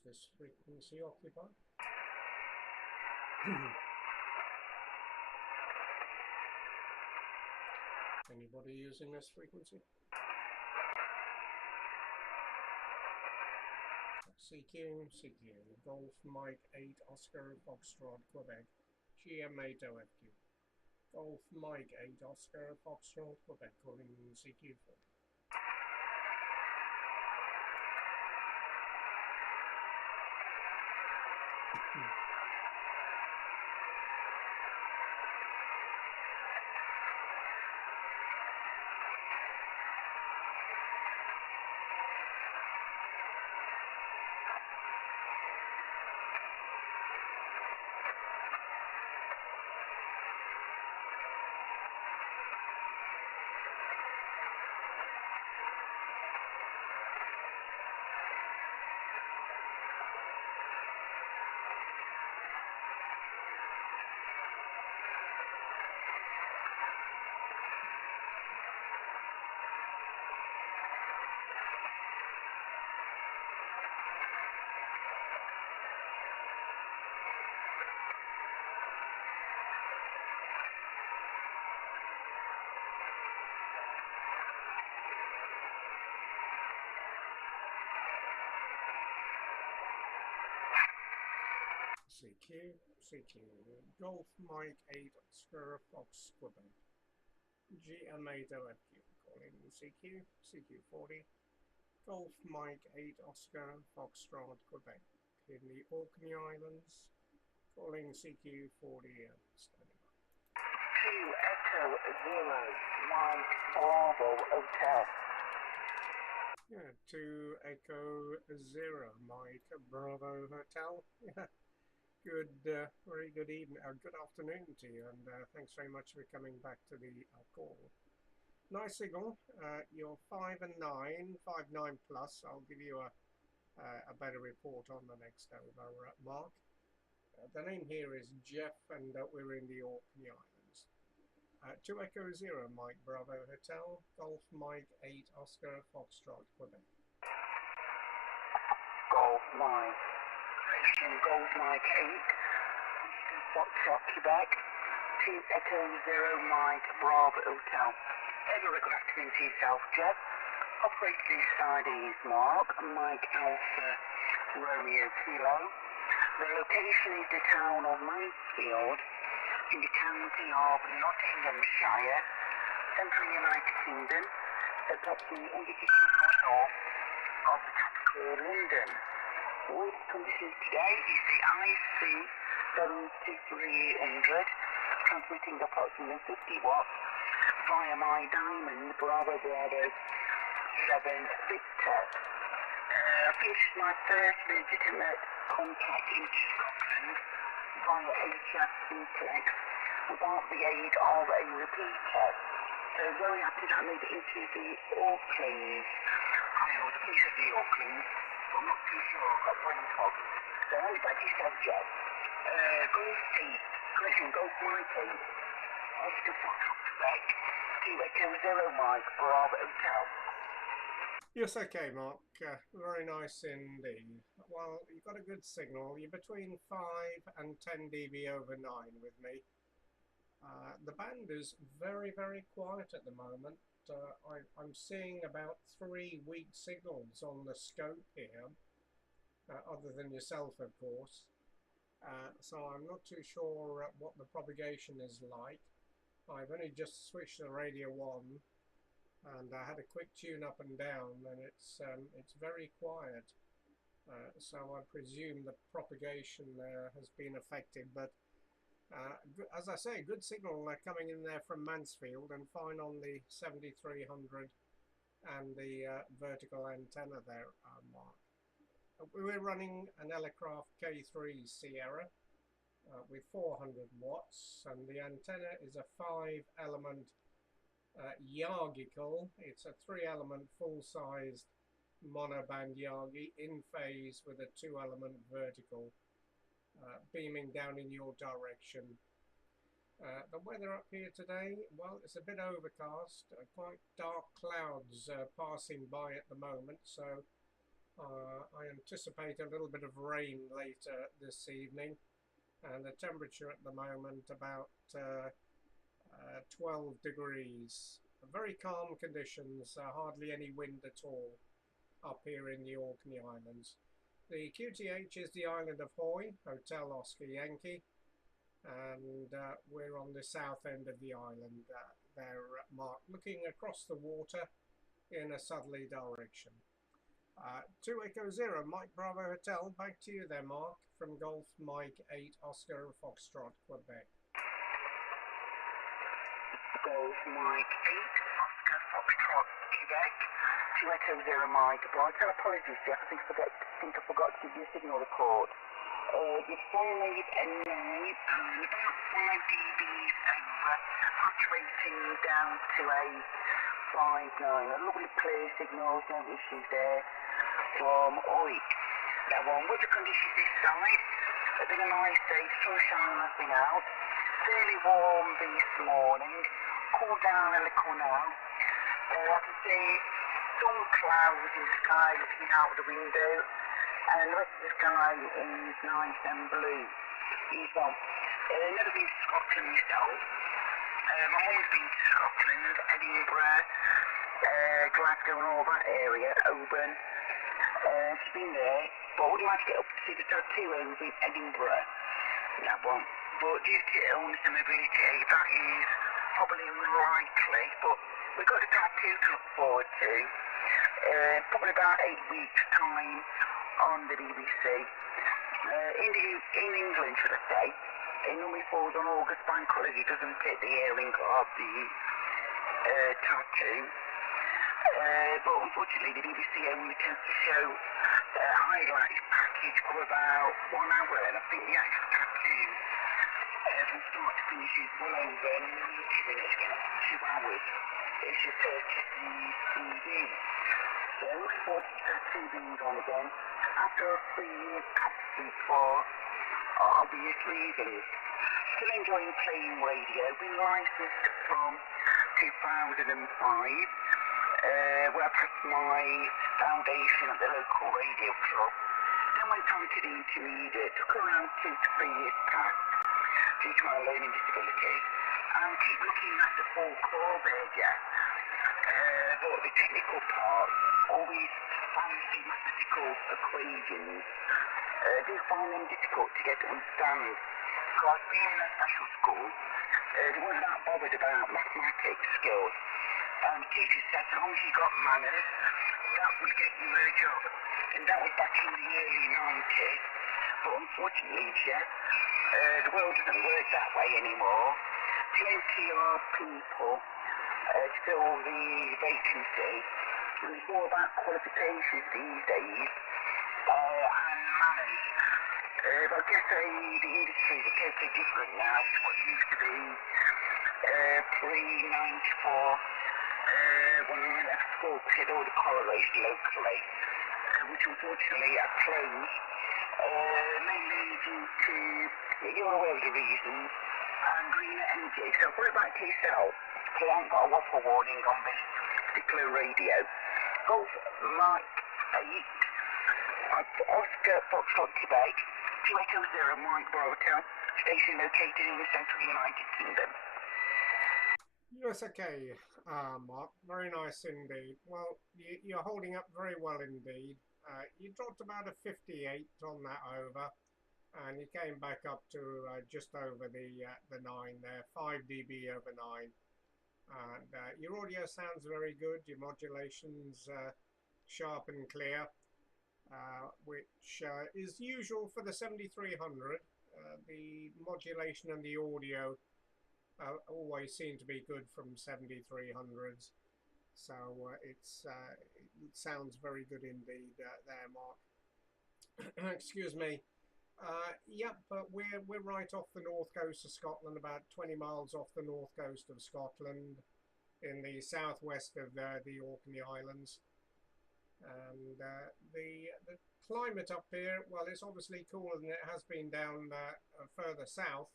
Is this frequency occupied? Anybody using this frequency? CQ, Golf Mike 8 Oscar Foxtrot Quebec, GM8OFQ. Golf Mike 8 Oscar Foxtrot Quebec, calling CQ4. CQ, Golf Mike 8 Oscar Fox Quebec, GM8OFQ, calling CQ40, Golf Mike 8 Oscar Foxtrot Quebec, in the Orkney Islands, calling CQ40 and standing by. 2 Echo 0 Mike Bravo Hotel. Yeah, 2 Echo 0 Mike Bravo Hotel. Yeah. Good, very good evening, good afternoon to you, and thanks very much for coming back to the call. Nice signal. You're 5 and 9, 5-9 plus. I'll give you a better report on the next over mark. The name here is Jeff, and we're in the Orkney Islands. 2 Echo 0 Mike Bravo Hotel, Golf Mike 8 Oscar Foxtrot Quebec. Golf Mike. Golf Mike 8, Foxtrot Quebec, 2 Echo 0 Mike Bravo Hotel. Very good afternoon to yourself, Jeff. Operator side is Mark, Mike Alpha Romeo Kilo. The location is the town of Mansfield in the county of Nottinghamshire, Central United Kingdom, approximately 150 miles north of the capital London. Wind conditions today is the IC 7300, transmitting approximately 50 watts via my Diamond Bravo 7 Victor. I finished my first legitimate contact into Scotland via HF Simplex without the aid of a repeater. So very happy that I made it into the Auckland Isles, the piece of the Auckland. I'm not too sure, I've got brain fog. So I'll be back to yourself, Jeff. Golf 8, correction, Golf Mike 8, Oscar Foxtrot Quebec, 2 Echo 0 Mike, Bravo Hotel. Yes, okay, Mark. Very nice indeed. Well, you've got a good signal. You're between 5 and 10 dB over 9 with me. The band is very, very quiet at the moment. I'm seeing about 3 weak signals on the scope here, other than yourself, of course. So I'm not too sure what the propagation is like. I've only just switched the radio on, and I had a quick tune up and down, and it's very quiet. So I presume the propagation there has been affected, but as I say, good signal coming in there from Mansfield, and fine on the 7300 and the vertical antenna there, Mark. We're running an Elecraft K3 Sierra with 400 watts, and the antenna is a 5-element Yargical. It's a 3-element full-sized monoband Yagi in phase with a 2-element vertical beaming down in your direction. The weather up here today, well, it's a bit overcast, quite dark clouds passing by at the moment, so I anticipate a little bit of rain later this evening, and the temperature at the moment about 12 degrees. Very calm conditions, hardly any wind at all up here in the Orkney Islands. The QTH is the island of Hoy, Hotel Oscar Yankee, and we're on the south end of the island there, Mark, looking across the water in a southerly direction. 2 Echo Zero, Mike Bravo Hotel, back to you there, Mark, from Golf Mike 8 Oscar Foxtrot, Quebec. Golf Mike 8 Oscar Foxtrot, Quebec. 2 Echo Zero, Mike Bravo. Apologies, Jeff, I think I forgot to give you a signal record. It's 4 late and 9 and about 5 dBs over, fluctuating down to a 5.9. A lovely clear signals, no issues there from Oik. Now on with the conditions this side, it's been a nice day, sunshine has been out, fairly warm this morning, cooled down a little now. I can see some clouds in the sky looking out the window, and the rest of the sky is nice and blue. Well, never been to Scotland myself. My mum's been to Scotland, Edinburgh, Glasgow and all that area, Oban. She's been there, but I would like to get up to see the tattoo over in Edinburgh. That one. But due to illness and mobility, that is probably unlikely, but we've got a tattoo to look forward to. Probably about 8 weeks' time on the BBC. In England, should I say, it normally falls on August bank holiday, doesn't it, the airing of the tattoo. But unfortunately the BBC only tends to show highlights package for about 1 hour, and I think the actual tattoo from start to finish is well over 90 minutes, 2 hours. It should purchase the CD. So looking forward to the tattoo being on again after a 3-year absence for obvious reasons. Still enjoying playing radio, been licensed from 2005. Where I passed my foundation at the local radio club, then went on to the intermediate, took around 2 to 3 years past due to my learning disability, and keep looking at the full core there, Jeff. But the technical part, always fancy mathematical equations, do find them difficult to get to understand, because being in a special school, they weren't that bothered about mathematics skills. Teacher said, as long as you got manners, that would get you a job. And that was back in the early 90s. But unfortunately, Jeff, the world doesn't work that way anymore. Plenty of people to fill the vacancy. And it's more about qualifications these days and manners. But I guess the industries are totally different now to what it used to be pre-94. When I left school, we had all the college locally, which unfortunately are closed, mainly due to, you're aware of the reasons, and greener energy. So put it back to yourself, because I haven't got a waffle warning on this particular radio. Golf Mike 8, Oscar Foxtrot, Quebec, 2 Echo Zero, Mike Bravo Hotel, station located in the central United Kingdom. Yes, okay, Mark, very nice indeed. Well, you're holding up very well indeed. You dropped about a 58 on that over, and you came back up to just over the 9 there, 5 dB over 9. And your audio sounds very good, your modulation's sharp and clear, which is usual for the 7300. The modulation and the audio always seem to be good from 7300s, so it sounds very good indeed there, Mark. Excuse me. Yep, but we're right off the north coast of Scotland, about 20 miles off the north coast of Scotland, in the southwest of the Orkney Islands. And the climate up here, well, it's obviously cooler than it has been down further south.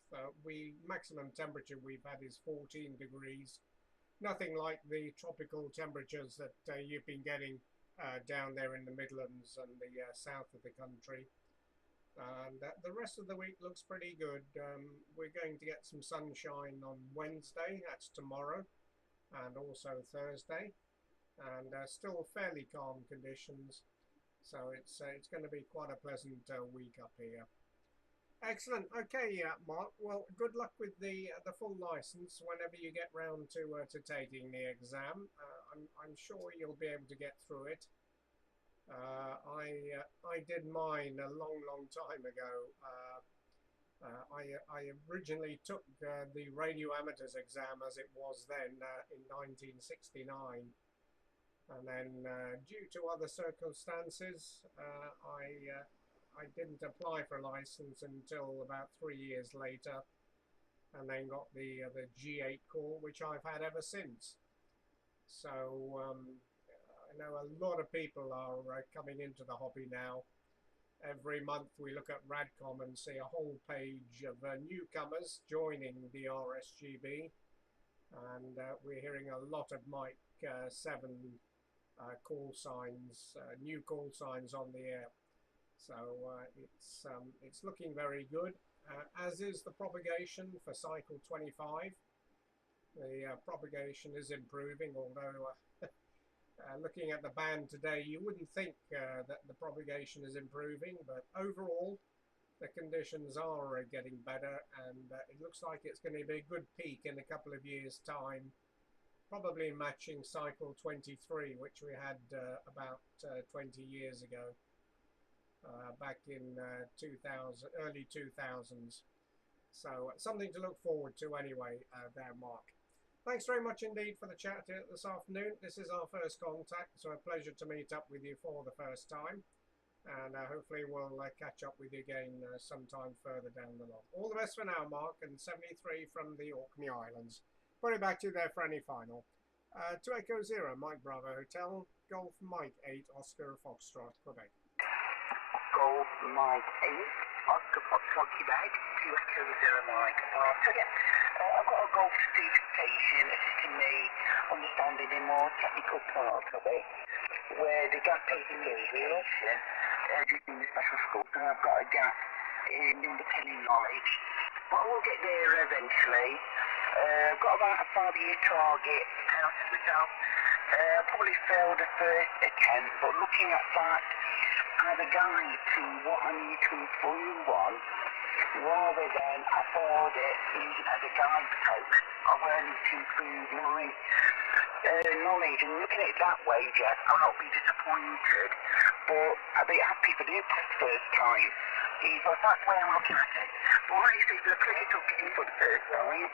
Maximum temperature we've had is 14 degrees. Nothing like the tropical temperatures that you've been getting down there in the Midlands and the south of the country. And the rest of the week looks pretty good. We're going to get some sunshine on Wednesday, that's tomorrow, and also Thursday, and still fairly calm conditions. So it's going to be quite a pleasant week up here. Excellent. Okay, Mark. Well, good luck with the full license whenever you get round to taking the exam. I'm sure you'll be able to get through it. I did mine a long time ago. I originally took the radio amateurs exam as it was then in 1969, and then due to other circumstances, I didn't apply for a license until about 3 years later, and then got the G8 call, which I've had ever since. So I know a lot of people are coming into the hobby now. Every month we look at Radcom and see a whole page of newcomers joining the RSGB, and we're hearing a lot of Mike 7 call signs, new call signs on the air. So it's looking very good, as is the propagation for cycle 25. The propagation is improving, although looking at the band today, you wouldn't think that the propagation is improving, but overall the conditions are getting better, and it looks like it's going to be a good peak in a couple of years' time, probably matching cycle 23, which we had about 20 years ago, back in early 2000s. So something to look forward to anyway there, Mark. Thanks very much indeed for the chat this afternoon. This is our first contact, so a pleasure to meet up with you for the first time. And hopefully we'll catch up with you again sometime further down the line. All the best for now, Mark, and 73 from the Orkney Islands. Put it back to you there for any final. 2 Echo 0, Mike Bravo Hotel, Golf Mike 8, Oscar Foxtrot, Quebec. Golf Mike 8, Oscar Foxtrot, Quebec, 2 Echo 0 Mike. So yeah, I've got a golf certification assisting me understanding the more technical part of it, where the gap is in education, in the special school, and I've got a gap in independent knowledge. But I will get there eventually. I've got about a 5-year target, and I said to myself, probably failed the first attempt, but looking at that as a guide to what I need to improve on, rather than I failed it using as a guidepost of where I need to improve my knowledge. And looking at it that way, Jeff, I'll not be disappointed, but I'll be happy for the first time. But that's the way I'm looking at it. But when these people are pretty tough for the first time,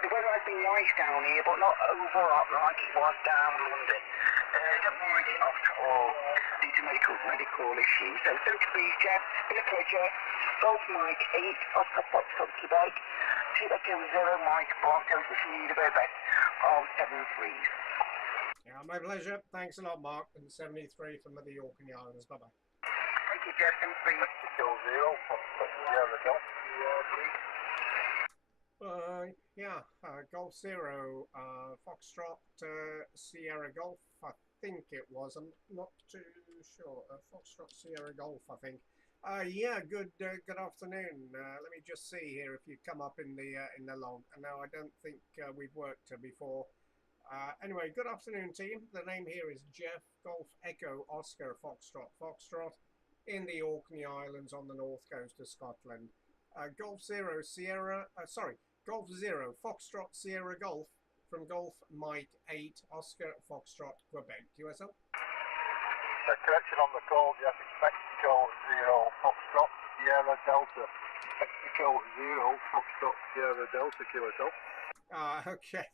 the weather has been nice down here, but not overall like it was down in London. Don't mind it off at all due to medical issues. So 70 degrees, Jeff, been a pleasure. Golf Mike 8, Oscar Foxtrot, Quebec, 2 Echo 0 Mike, Bravo, wishing you the very best of 7-3. Yeah, my pleasure. Thanks a lot, Mark. And 73 from the Orkney Islands. Bye-bye. Thank you, Jeff. 7-3. Echo 0, Foxtrot, Sierra Golf, Golf Zero, Foxtrot, Sierra Golf, I think it was. I'm not too sure. Foxtrot, Sierra Golf, I think. Yeah, good afternoon. Let me just see here if you come up in the log. No, I don't think we've worked before. Anyway, good afternoon, team. The name here is Jeff, Golf Echo Oscar Foxtrot in the Orkney Islands on the north coast of Scotland. Golf Zero Foxtrot Sierra Golf from Golf Mike 8 Oscar Foxtrot, Quebec, QSL. Correction on the call, Jeff. Mexico 0 Foxtrot Sierra Delta. Mexico 0 Foxtrot Sierra Delta, QSL. Okay.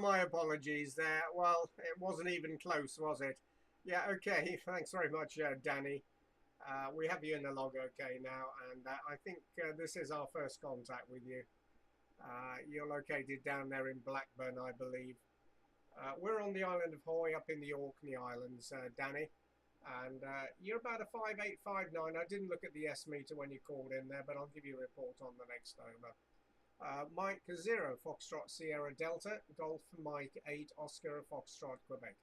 My apologies there. Well, it wasn't even close, was it? Yeah, okay. Thanks very much, Danny. We have you in the log okay now, and I think this is our first contact with you. You're located down there in Blackburn, I believe. We're on the island of Hoy up in the Orkney Islands, Danny, and you're about a 5859. I didn't look at the S meter when you called in there, but I'll give you a report on the next over. Mike 0 Foxtrot Sierra Delta, Golf Mike 8 Oscar Foxtrot, Quebec.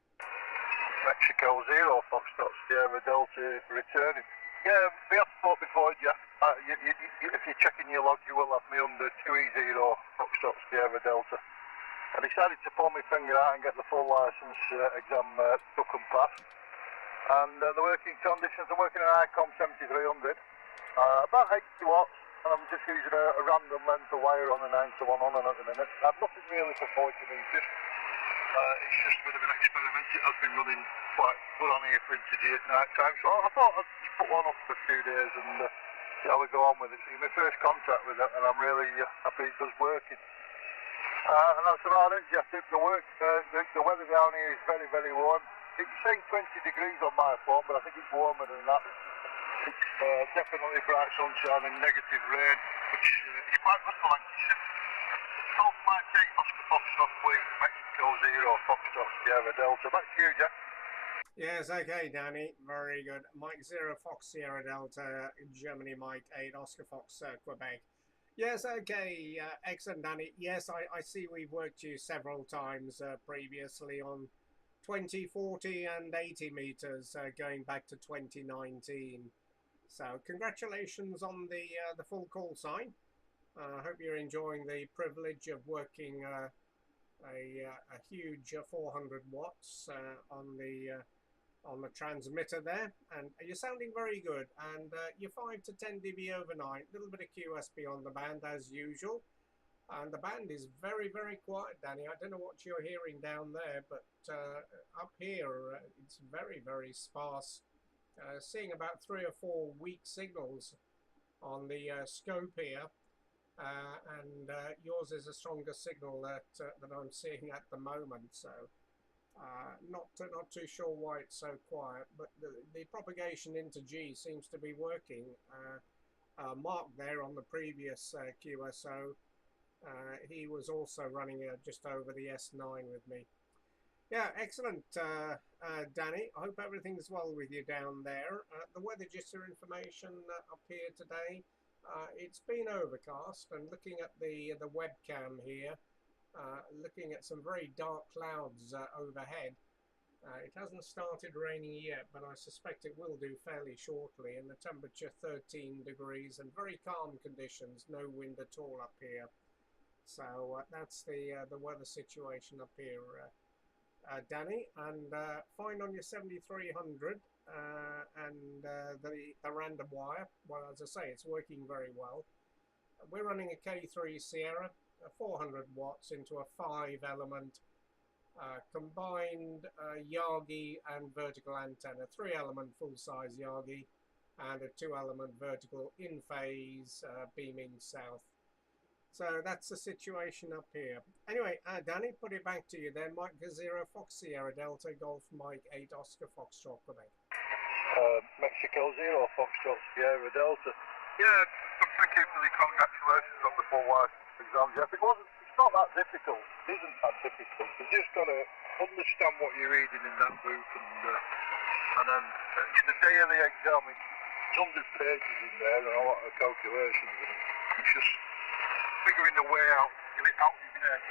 Mexico 0, Foxtrot Sierra Delta returning. Yeah, we have spoke before, Jeff. If you're checking your log, you will have me under 2E0 Foxtrot Sierra Delta. I decided to pull my finger out and get the full licence exam took and passed. And the working conditions, I'm working an ICOM 7300, about 80 watts, and I'm just using a random length of wire on a 9-to-1 on at the minute. I've nothing really for 40 metres. It's just a bit of an experiment. It has been running quite good on here for today at night time, so I thought I'd just put one up for a few days and see how we go on with it. So it's my first contact with it, and I'm really happy it does working. And that's about it, Jeff. The weather down here is very, very warm. It's saying 20 degrees on my phone, but I think it's warmer than that. It's definitely bright sunshine and negative rain, which is quite good for Lancashire. Golf Mike 8 Oscar Foxtrot Wing, Mexico 0 Foxtrot Sierra Delta. Back to you, Jeff. Yes, okay, Danny. Very good. Mike 0 Fox Sierra Delta, Germany Mike 8 Oscar Fox Quebec. Yes, okay, excellent, Danny. Yes, I see we've worked you several times previously on 20, 40 and 80 meters going back to 2019. So congratulations on the full call sign. I hope you're enjoying the privilege of working a huge 400 watts on the transmitter there, and you're sounding very good, and you're 5 to 10 dB overnight, a little bit of QSB on the band as usual, and the band is very, very quiet, Danny. I don't know what you're hearing down there, but up here it's very, very sparse. Seeing about 3 or 4 weak signals on the scope here, and yours is a stronger signal that I'm seeing at the moment, so not too sure why it's so quiet, but the propagation into G seems to be working. Mark there on the previous QSO, he was also running just over the S9 with me. Yeah, excellent, Danny. I hope everything's well with you down there. The weather jitter information up here today, it's been overcast, and looking at the webcam here, looking at some very dark clouds overhead. It hasn't started raining yet, but I suspect it will do fairly shortly, and the temperature 13 degrees and very calm conditions, no wind at all up here. So that's the weather situation up here, Danny, and fine on your 7300 and the random wire. Well, as I say, it's working very well. We're running a K3 Sierra, 400 watts into a 5-element combined Yagi and vertical antenna, 3-element full-size Yagi and a 2-element vertical in phase beaming south. So that's the situation up here. Anyway, Danny, put it back to you then. Mike 0 Fox Sierra Delta Golf Mike 8 Oscar Foxtrot Quebec. Mexico 0 Foxtrot Sierra Delta. Yeah, thank you for the congratulations on the full license exam, Jeff. It's not that difficult. It isn't that difficult. You've just got to understand what you're reading in that book, and then it's the day of the exam. It's 100 pages in there and a lot of calculations, and it's just figuring the way out, get it out of your head,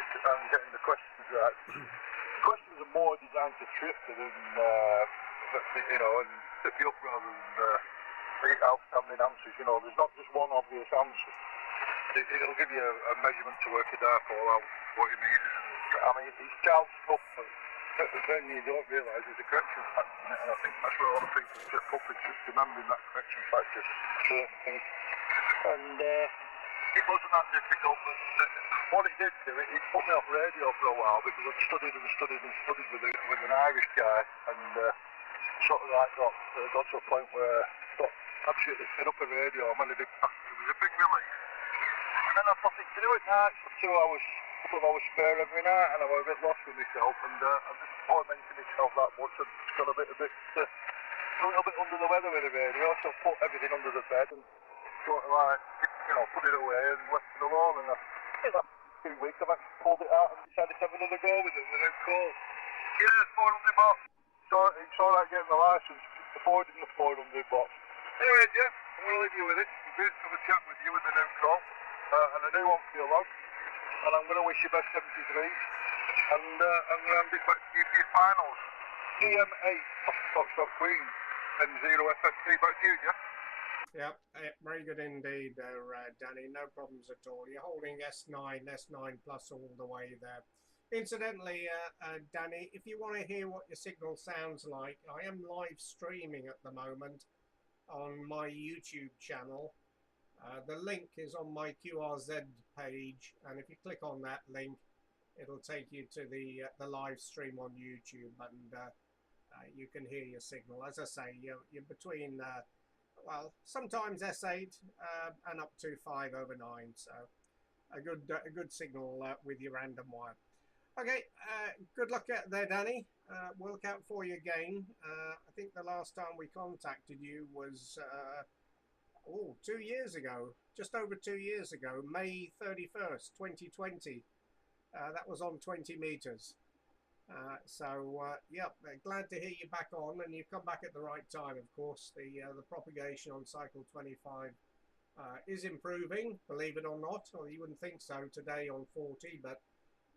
and getting the questions right. The questions are more designed to trip you than, and trip you up rather than big outstanding answers. There's not just one obvious answer. It'll give you a measurement to work it out all out what you need. I mean, it's child stuff, but then you don't realise there's a correction factor in it, and I think that's where a lot of people trip up, is just remembering that correction factor for certain things. And it wasn't that difficult, but what it did do, it put me off radio for a while, because I'd studied with an Irish guy, and sort of like got to a point where I got absolutely fed up with radio. I mean, it was a big relief. And then I've nothing to do at night for 2 hours, a couple of hours spare every night, and I was a bit lost with myself, and I just tormented myself that much, and just got a little bit under the weather with the radio, so I put everything under the bed and sort of like, put it away and left it alone, and in that 2 weeks I've actually pulled it out and decided to have another go with it, with a new call. Yeah, 400 bucks. So it's alright getting the licence, just avoiding the 400 bucks. Anyway, Jeff, I'm going to leave you with it. It's great to have a chat with you with the new call, and a new one for your log, and I'm going to wish you best 73s, and I'm going to be back to you for your finals. GM8OFQ and 0FFC back to you, Jeff. Yep, very good indeed there, Danny. No problems at all. You're holding S9 plus all the way there. Incidentally, Danny, if you want to hear what your signal sounds like, I am live streaming at the moment on my YouTube channel. The link is on my QRZ page, and if you click on that link, it'll take you to the live stream on YouTube, and you can hear your signal. As I say, you're between, well, sometimes S8 and up to 5/9, so a good signal with your random wire. Okay, good luck out there, Danny. We'll look out for you again. I think the last time we contacted you was 2 years ago, just over 2 years ago, May 31st, 2020. That was on 20 meters. Yeah, glad to hear you back on, and you've come back at the right time. Of course, the propagation on cycle 25 is improving, believe it or not. Well, you wouldn't think so today on 40, but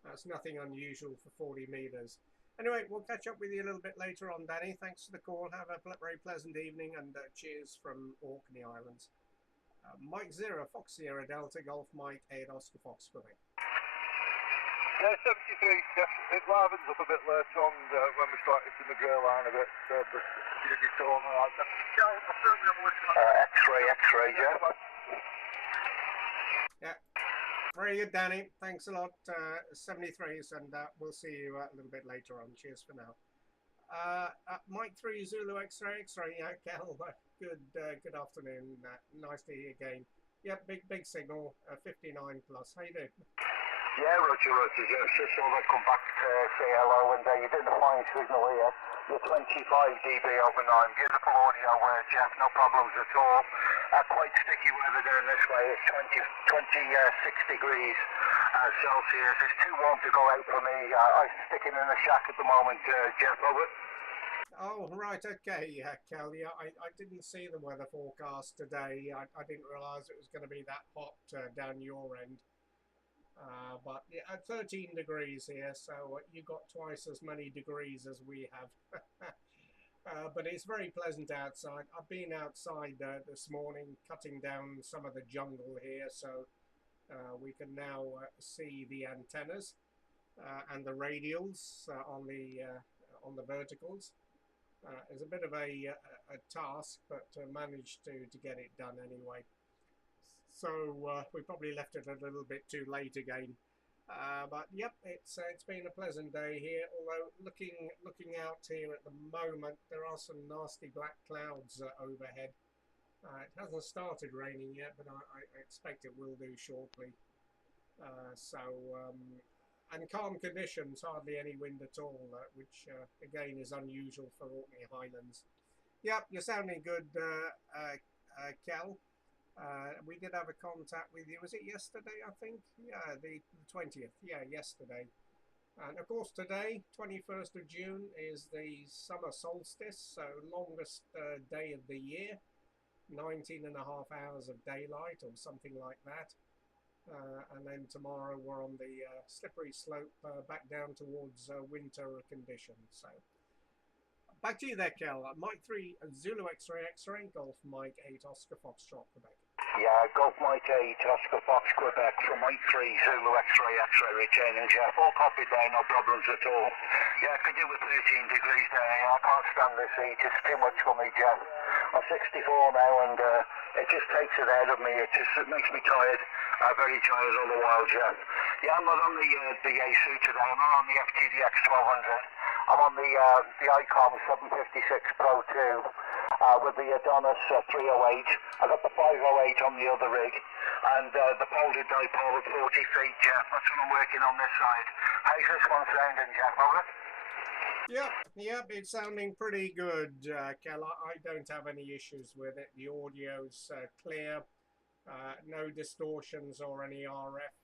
that's nothing unusual for 40 meters. Anyway, we'll catch up with you a little bit later on, Danny. Thanks for the call. Have a very pleasant evening, and cheers from Orkney Islands. Mike 0, Fox Sierra Delta, Golf Mike 8, Oscar Fox, Quebec. Yeah, 73, Jeff. It livens up a bit later on when we start hitting the grey line a bit, but you get going like that. Yeah, I'll certainly have a listen. X-ray, Jeff. Yeah. Very good, Danny. Thanks a lot, 73s, and we'll see you a little bit later on. Cheers for now. Mike 3, Zulu X-ray, yeah, Kel, good afternoon. Nice to hear you again. Yeah, big signal, 59 plus. How you doing? Yeah, Roger, just thought I'd come back to say hello, and you're doing a fine signal here. You're 25 dB over 9, beautiful audio, Jeff, no problems at all. Quite sticky weather down this way, it's 26 degrees Celsius. It's too warm to go out for me. I'm sticking in a shack at the moment, Jeff, over. Oh, right, okay, yeah, Kel, yeah, I didn't see the weather forecast today. I didn't realise it was going to be that hot down your end. But yeah, at 13 degrees here, so you got twice as many degrees as we have. But it's very pleasant outside. I've been outside this morning cutting down some of the jungle here, so we can now see the antennas and the radials on the verticals. It's a bit of a task, but managed to get it done anyway. So we probably left it a little bit too late again, but yep, it's been a pleasant day here. Although looking out here at the moment, there are some nasty black clouds overhead. It hasn't started raining yet, but I expect it will do shortly. And calm conditions, hardly any wind at all, which again is unusual for Orkney Islands. Yep, you're sounding good, Kel. We did have a contact with you, was it yesterday, I think? Yeah, the 20th, yeah, yesterday. And of course today, 21st of June, is the summer solstice, so longest day of the year, 19.5 hours of daylight or something like that. And then tomorrow we're on the slippery slope back down towards winter conditions. So back to you there, Kel. Mike 3, Zulu X-ray, Golf Mike 8, Oscar Foxtrot, Quebec. Yeah, Golf Mike 8, Oscar Fox, Quebec, from Mike 3, Zulu X-ray, returning, Jeff. All copied there, no problems at all. Yeah, I could do with 13 degrees there. I can't stand this heat, it's too much for me, Jeff. I'm 64 now, and it just takes it out of me. It makes me tired, very tired all the while, Jeff. Yeah, I'm not on the A suit today, I'm not on the FTDX 1200. I'm on the ICOM 756 Pro 2 with the Adonis 308. I got the 508 on the other rig, and the folded dipole at 40 feet, Jeff. That's what I'm working on this side. How's this one sounding, Jeff? Over? Yep, it's sounding pretty good, Kel. I don't have any issues with it. The audio's clear, no distortions or any RF.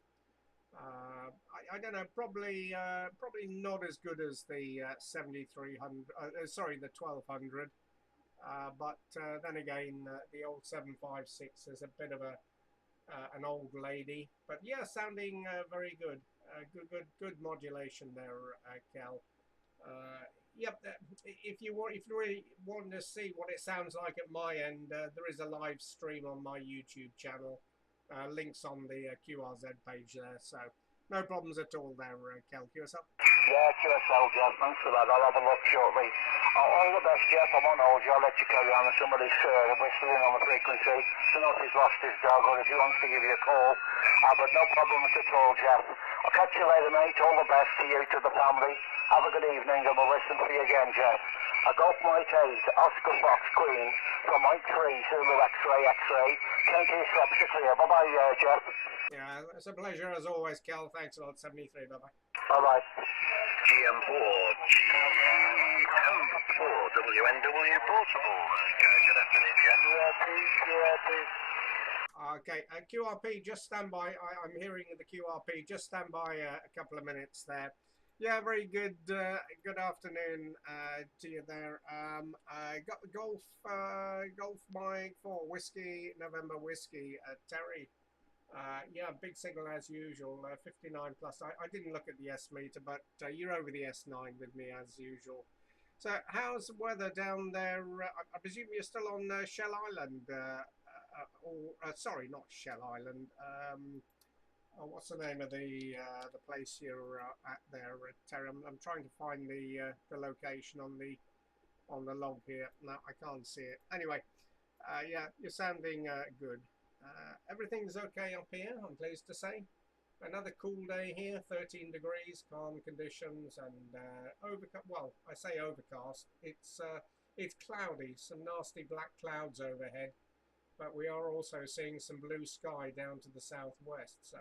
I don't know, probably not as good as the 7300, sorry, the 1200. But then again, the old 756 is a bit of an old lady. But yeah, sounding very good. Good modulation there, Kel. yep. If you really want to see what it sounds like at my end, there is a live stream on my YouTube channel. Links on the QRZ page there. So no problems at all there, Kel. Yourself? Yeah, QSL, Jeff. Thanks for that. I'll have a look shortly. All the best, Jeff. I won't hold you. I'll let you carry on. If somebody's whistling on the frequency, to know if he's lost his dog or if he wants to give you a call. But no problems at all, Jeff. I'll catch you later, mate. All the best to you, to the family. Have a good evening, and we'll listen for you again, Jeff. Golf Mike 8, Oscar Fox Queen, from Mike 3, Zulu X-Ray, X-Ray. 20 steps to clear. Bye-bye, Jeff. Yeah, it's a pleasure as always, Kel. Thanks a lot. 73. Bye-bye. Bye-bye. GM4, WNW Portable. Good afternoon, Jeff. Okay, QRP, just stand by. I'm hearing the QRP. Just stand by a couple of minutes there. Yeah, very good. Good afternoon to you there. Got the Golf Mike 4 Whiskey November Whiskey, Terry. Yeah, big signal as usual. 59 plus. I didn't look at the S meter, but you're over the S9 with me as usual. So, how's the weather down there? I presume you're still on Shell Island, sorry, not Shell Island. What's the name of the place you're at there, Terry? I'm trying to find the location on the log here. No, I can't see it. Anyway, yeah, you're sounding good. Everything's okay up here, I'm pleased to say. Another cool day here, 13 degrees, calm conditions, and overcast. Well, I say overcast. It's cloudy, some nasty black clouds overhead. But we are also seeing some blue sky down to the southwest, so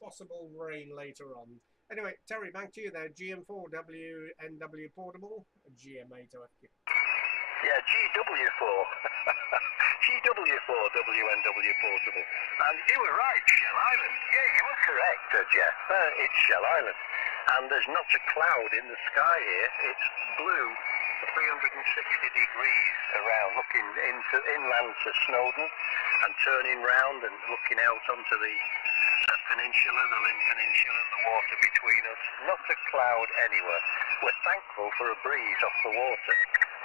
possible rain later on. Anyway, Terry, back to you there. GM4WNW Portable, GM8OFQ. Yeah, GW4. GW4WNW Portable. And you were right, Shell Island. Yeah, you were correct, Jeff. It's Shell Island. And there's not a cloud in the sky here. It's blue. 360 degrees around, looking inland to Snowdon and turning round and looking out onto the peninsula, the Lynn Peninsula, and the water between us. Not a cloud anywhere. We're thankful for a breeze off the water.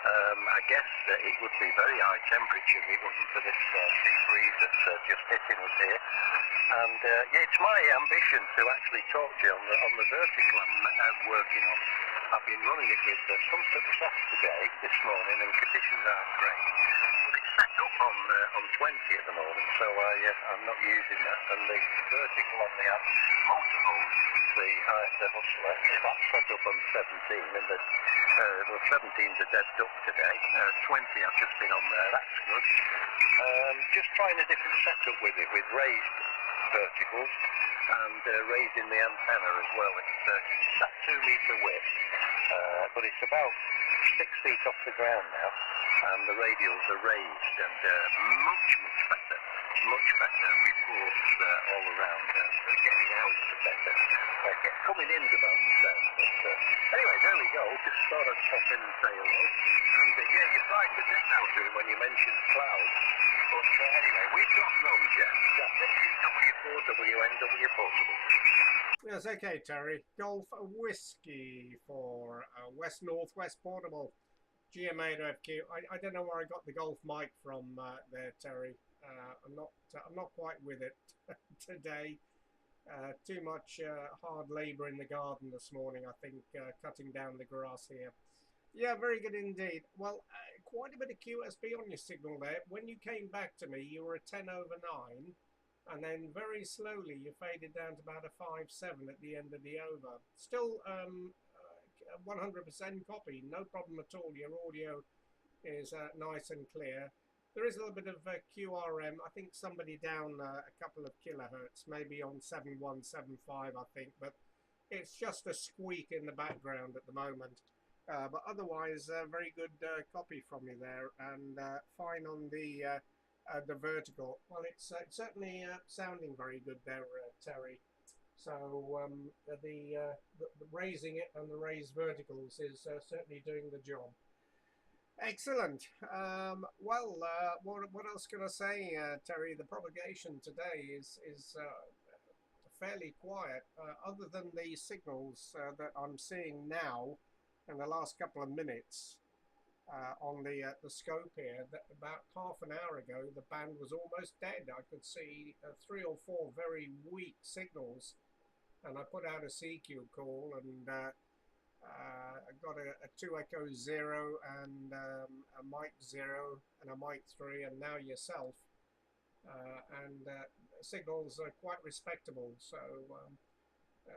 I guess that it would be very high temperature if it wasn't for this sea breeze that's just hitting us here. And yeah, it's my ambition to actually talk to you on the vertical I'm working on. I've been running it with some success today, this morning, and conditions aren't great. But it's set up on 20 at the moment, so I'm not using that. And the vertical on the motorhome, the Hustler, that's set up on 17, and the 17's a dead duck today. 20 I've just been on there, that's good. Just trying a different setup with it, with raised verticals and raising the antenna as well. It's at 2 metre width, but it's about 6 feet off the ground now, and the radials are raised and much better reports all around, and getting out better. Coming in's about the same, but anyway, there we go. Just thought I'd pop in and say hello. And yeah, you frightened the bit out of it when you mentioned clouds. But anyway, we've got none, Jeff. That's GW4WNW Portable. Yes, okay, Terry. Golf Whiskey for West Northwest Portable, GM8OFQ. I don't know where I got the golf mic from there, Terry. I'm not quite with it today. Too much hard labour in the garden this morning, I think, cutting down the grass here. Yeah, very good indeed. Well, quite a bit of QSB on your signal there. When you came back to me, you were a 10/9, and then very slowly you faded down to about a 5/7 at the end of the over. Still 100% copy, no problem at all. Your audio is nice and clear. There is a little bit of QRM. I think somebody down a couple of kilohertz, maybe on 7175, I think, but it's just a squeak in the background at the moment. But otherwise, very good copy from you there, and fine on the vertical. Well, it's certainly sounding very good there, Terry. So the raising it and the raised verticals is certainly doing the job. Excellent. Well, what else can I say, Terry? The propagation today is fairly quiet, other than the signals that I'm seeing now in the last couple of minutes on the scope here, that about half an hour ago the band was almost dead. I could see 3 or 4 very weak signals, and I put out a CQ call, and I got a 2 Echo 0 and a mic 0 and a mic 3, and now yourself, and signals are quite respectable, so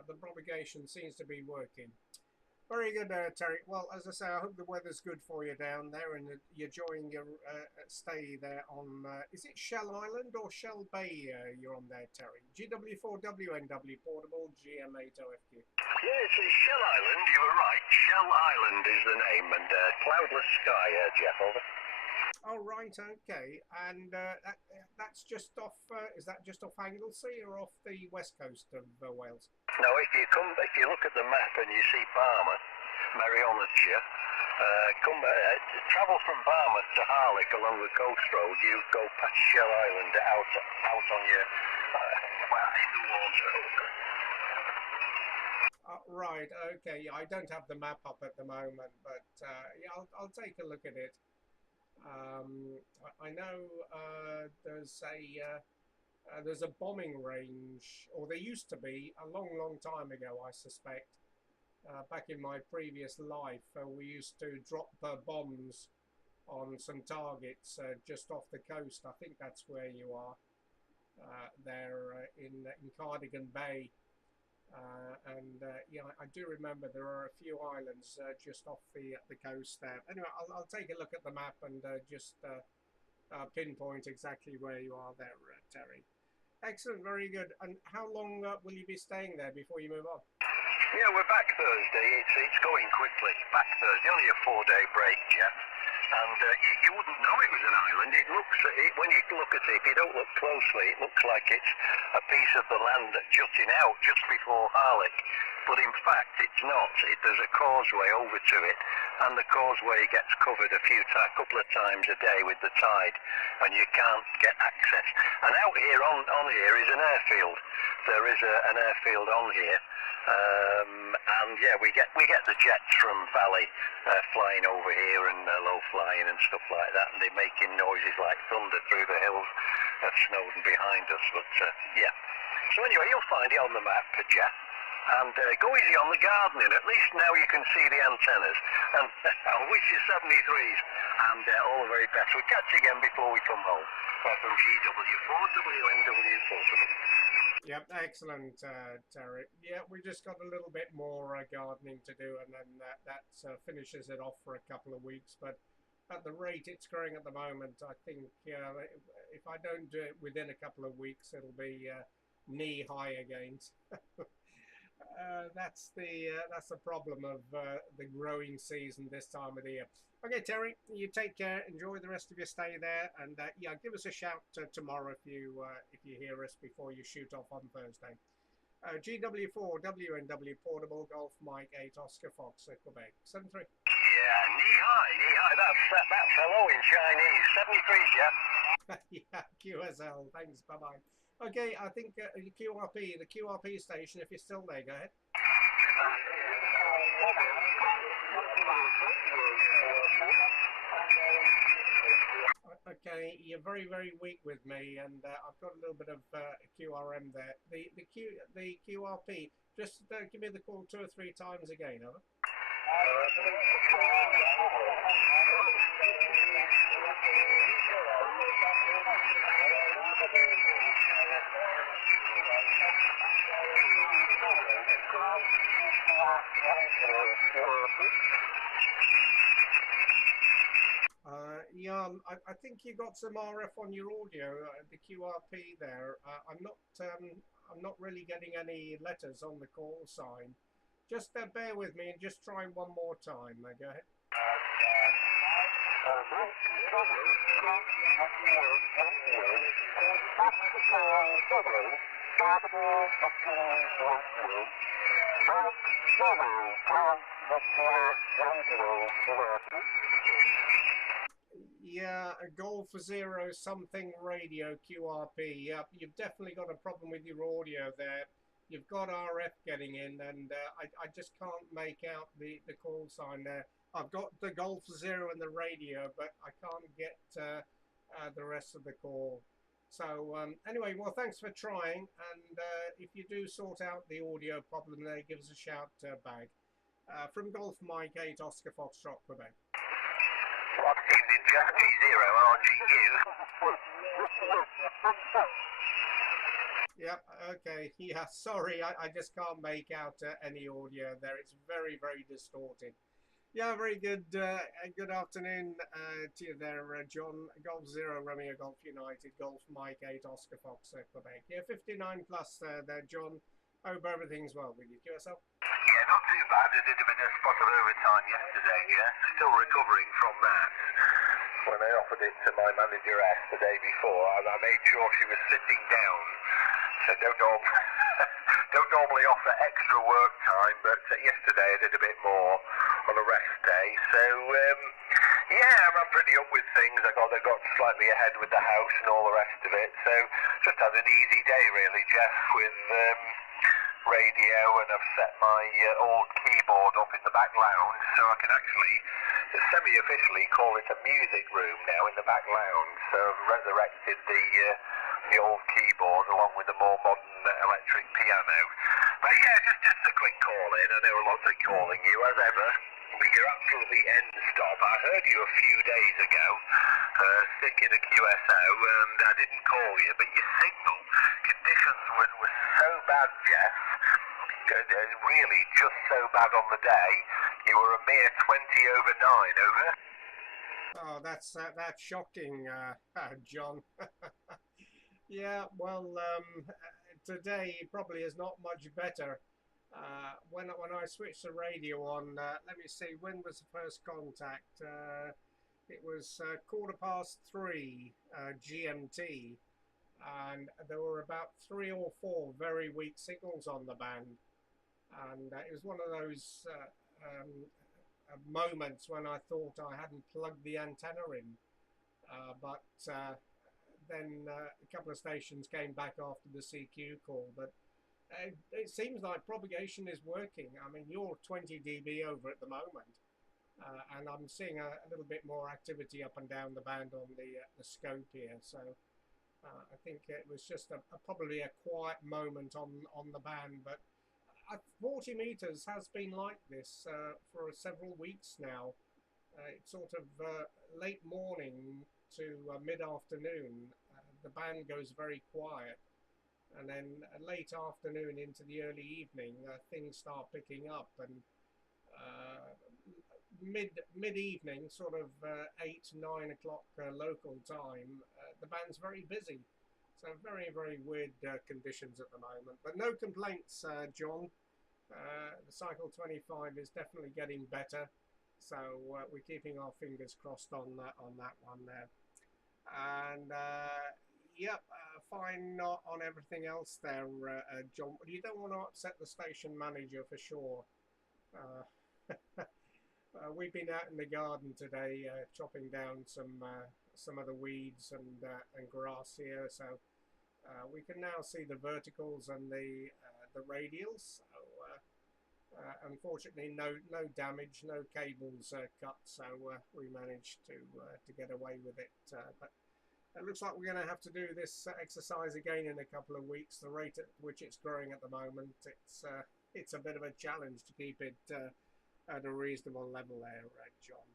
the propagation seems to be working. Very good, Terry. Well, as I say, I hope the weather's good for you down there, and you're enjoying your stay there on, is it Shell Island or Shell Bay you're on there, Terry? GW4WNW Portable, GM8OFQ. Yeah, it's Shell Island, you were right. Shell Island is the name, and cloudless sky, Jeff, over. Oh, right, okay. And that's just off, is that just off Anglesey or off the west coast of Wales? No, if you look at the map and you see Barmouth, Merionethshire, travel from Barmouth to Harlech along the coast road, you go past Shell Island out on your, in the water. Right, okay. Yeah, I don't have the map up at the moment, but yeah, I'll take a look at it. I know there's a bombing range, or there used to be a long time ago, I suspect. Back in my previous life, we used to drop bombs on some targets just off the coast. I think that's where you are, there in Cardigan Bay. Yeah, I do remember there are a few islands just off the coast there. Anyway, I'll take a look at the map and just pinpoint exactly where you are there, Terry. Excellent, very good. And how long will you be staying there before you move on? Yeah, we're back Thursday. It's going quickly. Back Thursday, only a 4-day break, Jeff. And you wouldn't know it was an island. It looks, when you look at it, if you don't look closely, it looks like it's a piece of the land jutting out just before Harlech. But in fact, it's not. There's a causeway over to it, and the causeway gets covered a couple of times a day with the tide, and you can't get access. And out here, on here, is an airfield. There is an airfield on here. And yeah, we get the jets from Valley flying over here and low flying and stuff like that, and they're making noises like thunder through the hills of Snowdon behind us. But yeah, so anyway, you'll find it on the map, Jeff. And go easy on the gardening. At least now you can see the antennas. And I'll wish you 73s and all the very best. We'll catch you again before we come home. From GW4WNW Portable. Yep, excellent, Terry. Yeah, we just got a little bit more gardening to do, and then that finishes it off for a couple of weeks. But at the rate it's growing at the moment, I think if I don't do it within a couple of weeks, it'll be knee high again. That's the problem of the growing season this time of the year. Okay, Terry, you take care. Enjoy the rest of your stay there, and yeah, give us a shout tomorrow if you hear us before you shoot off on Thursday. GW4WNW Portable Golf Mike 8 Oscar Fox Quebec 73. Yeah, knee high. That's hello in Chinese. 73, yeah. Yeah, QSL. Thanks. Bye bye. Okay, I think the QRP station. If you're still there, go ahead. Okay, you're very weak with me, and I've got a little bit of QRM there. The QRP, just give me the call 2 or 3 times again, over. Yeah, I think you got some RF on your audio, the QRP there. I'm not really getting any letters on the call sign. Just bear with me and just try one more time. Go ahead. Yeah, a Golf 0 something radio QRP. Yep, you've definitely got a problem with your audio there. you've got RF getting in, and I just can't make out the call sign there. I've got the Golf Zero and the radio, but I can't get the rest of the call. So anyway, well, thanks for trying, and if you do sort out the audio problem there, give us a shout back. From Golf Mike 8 Oscar Foxtrot, Quebec. What evening, Jeff? G0RGU. Yep, okay. Yeah, sorry, I just can't make out any audio there. It's very, very distorted. Yeah, very good. Good afternoon to you there, John. Golf Zero, Romeo Golf United, Golf Mike 8 Oscar Fox, Quebec. Yeah, 59 plus there, John. Hope everything's well with you. QSL? Yeah, not too bad. I did a bit of spot of overtime yesterday, yeah. Still recovering from that. When I offered it to my manageress the day before, I made sure she was sitting down. So don't normally offer extra work time, but yesterday I did a bit more on a rest day. So yeah, I'm pretty up with things. I got slightly ahead with the house and all the rest of it. So just had an easy day really, Jeff, with radio, and I've set my old keyboard up in the back lounge, so I can actually semi-officially call it a music room now in the back lounge. So I've resurrected the old keyboard along with the more modern electric piano. But yeah, just a quick call in. I know a lot of calling you as ever, but you're absolutely end stop. I heard you a few days ago, sick in a QSO, and I didn't call you, but your signal conditions were so bad, Jeff. Really just so bad on the day. You were a mere 20 over 9, over. Oh, that's shocking, John. Yeah, well, today probably is not much better. When I switched the radio on, let me see, when was the first contact? It was 3:15 GMT, and there were about 3 or 4 very weak signals on the band, and it was one of those moments when I thought I hadn't plugged the antenna in, but then a couple of stations came back after the CQ call, but it seems like propagation is working. I mean, you're 20 dB over at the moment, and I'm seeing a little bit more activity up and down the band on the scope here. So I think it was just probably a quiet moment on the band, but 40 meters has been like this for several weeks now. It's sort of late morning to mid-afternoon. The band goes very quiet, and then late afternoon into the early evening, things start picking up, and mid-evening, sort of 8-9 o'clock local time, the band's very busy. So very, very weird conditions at the moment, but no complaints, John. The Cycle 25 is definitely getting better, so we're keeping our fingers crossed on that one there. And yep, fine on everything else there, John. You don't want to upset the station manager for sure. We've been out in the garden today, chopping down some of the weeds and grass here, so we can now see the verticals and the radials. So unfortunately, no damage, no cables cut, so we managed to get away with it. But it looks like we're going to have to do this exercise again in a couple of weeks. The rate at which it's growing at the moment, it's a bit of a challenge to keep it at a reasonable level there, John.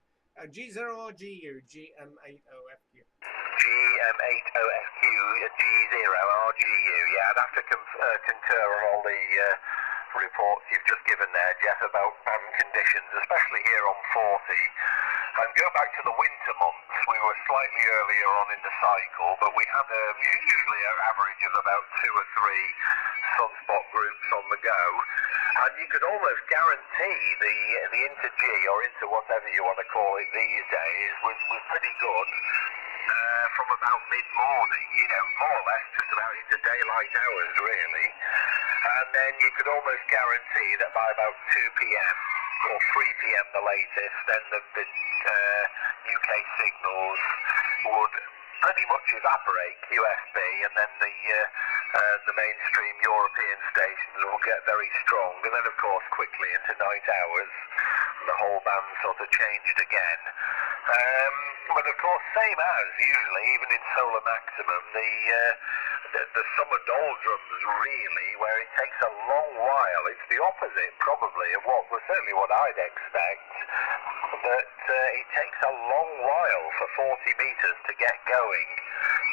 G0RGU, GM8OFQ. GM8OFQ, G0RGU. Yeah, I'd have to concur on all the reports you've just given there, Jeff, about band conditions, especially here on 40. And go back to the winter months, we were slightly earlier on in the cycle, but we had usually an average of about 2 or 3 sunspot groups on the go, and you could almost guarantee the inter-G, or into whatever you want to call it these days, was pretty good from about mid-morning, you know, more or less just about into daylight hours, really. And then you could almost guarantee that by about 2 p.m. or 3 p.m. the latest, then the UK signals would pretty much evaporate QFB, and then the and the mainstream European stations will get very strong, and then of course quickly into night hours the whole band sort of changed again. But of course, same as usually, even in solar maximum, the summer doldrums really, where it takes a long while. It's the opposite probably of certainly what I'd expect, that it takes a long while for 40 metres to get going.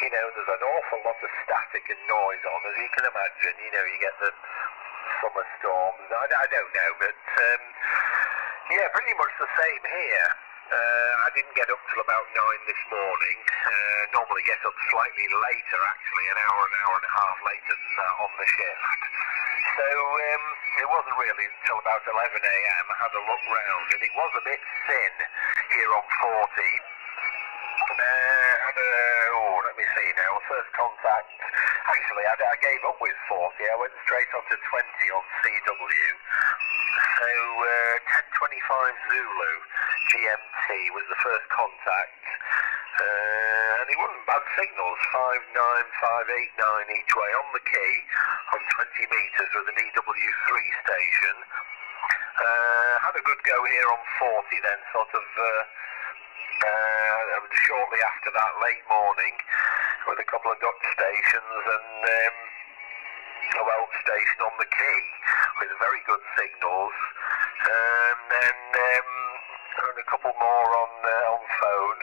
You know, there's an awful lot of static and noise on, as you can imagine. You know, you get the summer storms. I don't know, but yeah, pretty much the same here. I didn't get up till about 9 this morning. Normally get up slightly later, actually, an hour and a half later than that on the shift. So it wasn't really until about 11 a.m. I had a look round, and it was a bit thin here on 40. Let me see now. First contact. Actually, I gave up with 40. I went straight on to 20 on CW. So 1025 Zulu GMT was the first contact. And it wasn't bad signals. 59589 each way on the key on 20 metres with an EW3 station. Had a good go here on 40 then, sort of shortly after that, late morning, with a couple of Dutch stations and a Welsh station on the key with very good signals, and then a couple more on phone.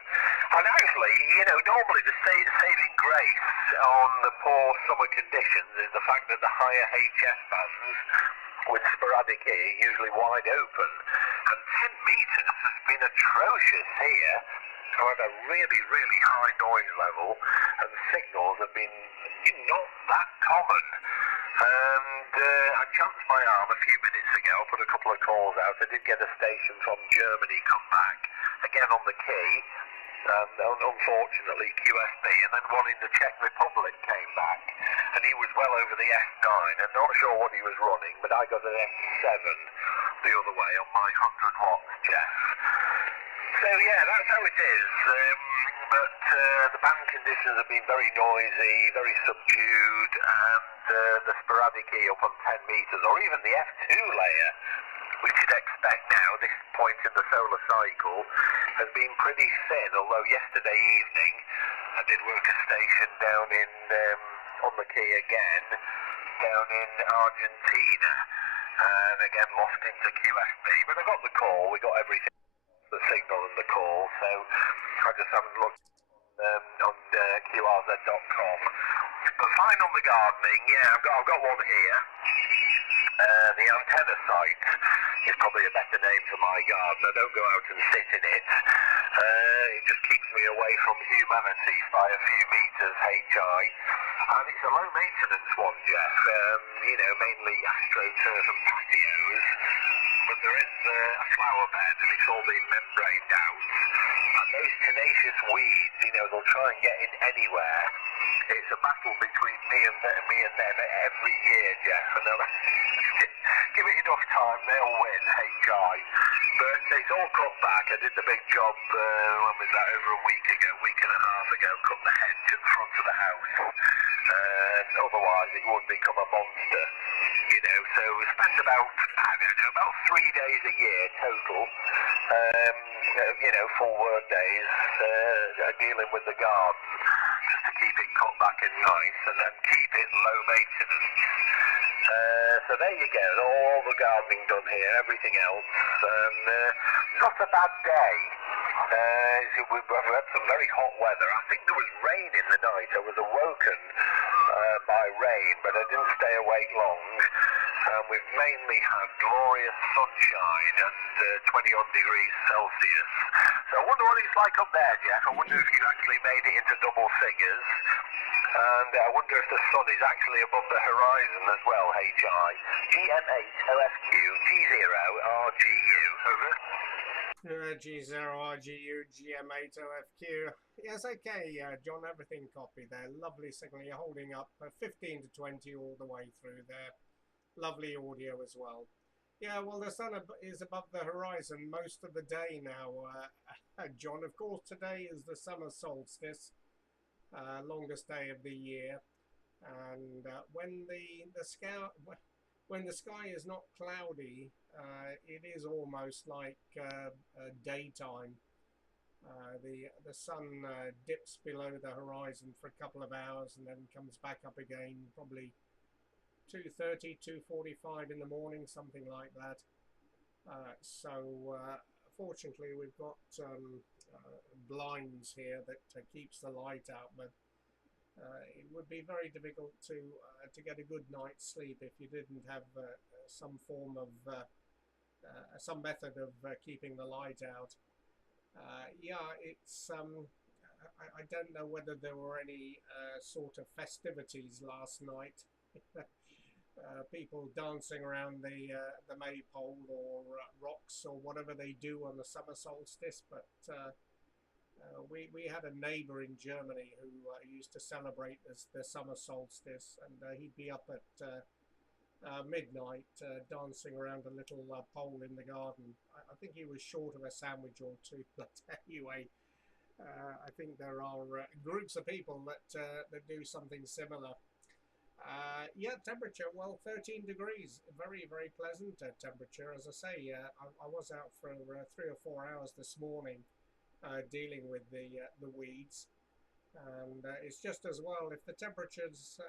And actually, you know, normally the saving grace on the poor summer conditions is the fact that the higher HS bands with sporadic ear usually wide open, and 10 metres has been atrocious here. So I had a really, really high noise level, and the signals have been not that common. And I chanced my arm a few minutes ago, put a couple of calls out. I did get a station from Germany come back, again on the key, and unfortunately QSB, and then one in the Czech Republic came back, and he was well over the S9. I'm not sure what he was running, but I got an S7 the other way on my 100 watts Jeff. So yeah, that's how it is. But the band conditions have been very noisy, very subdued, and the sporadic E up on 10 metres, or even the F2 layer, which you'd expect now, this point in the solar cycle, has been pretty thin, although yesterday evening I did work a station down in, on the key again, down in Argentina, and again lost into QSB, but I got the call, we got everything, the signal and the call, so I just haven't looked on QRZ.com. But fine on the gardening, yeah, I've got one here. The antenna site is probably a better name for my garden. I don't go out and sit in it. It just keeps me away from humanity by a few metres HI. And it's a low maintenance one, Jeff. You know, mainly astroturf and patios. But there is a flower bed and it's all been membraned out. And those tenacious weeds, you know, they'll try and get in anywhere. It's a battle between me and them every year, Jeff. And give it enough time, they'll win, HI. But it's all cut back. I did the big job, when was that, over a week and a half ago, cut the hedge at the front of the house. Otherwise it would become a monster, you know. So we spend about, I don't know, about 3 days a year total, you know, full work days, dealing with the garden, just to keep it cut back and nice, and then keep it low maintenance. So there you go, all the gardening done here, everything else. Not a bad day. We've had some very hot weather. I think there was rain in the night. I was awoken by rain, but I didn't stay awake long. We've mainly had glorious sunshine and 20-odd degrees Celsius. So I wonder what it's like up there, Jeff. I wonder if you've actually made it into double figures. And I wonder if the sun is actually above the horizon as well, HI. GM8OFQ, G0RGU, over. G0RGU, GM8OFQ. Yes, okay, John, everything copied there. Lovely signal. You're holding up 15 to 20 all the way through there. Lovely audio as well. Yeah, well, the sun is above the horizon most of the day now, John. Of course, today is the summer solstice, longest day of the year. And when the sky is not cloudy, it is almost like daytime. The sun dips below the horizon for a couple of hours and then comes back up again, probably 2:30, 2:45 in the morning, something like that. So fortunately, we've got blinds here that keeps the light out, but it would be very difficult to get a good night's sleep if you didn't have some form of some method of keeping the light out. Yeah, it's I don't know whether there were any sort of festivities last night. People dancing around the maypole or rocks or whatever they do on the summer solstice, but we had a neighbour in Germany who used to celebrate the summer solstice, and he'd be up at midnight dancing around a little pole in the garden. I think he was short of a sandwich or two, but anyway, I think there are groups of people that do something similar. Yeah, temperature, well, 13 degrees, very, very pleasant temperature. As I say, I was out for 3 or 4 hours this morning dealing with the weeds, and it's just as well. If the temperatures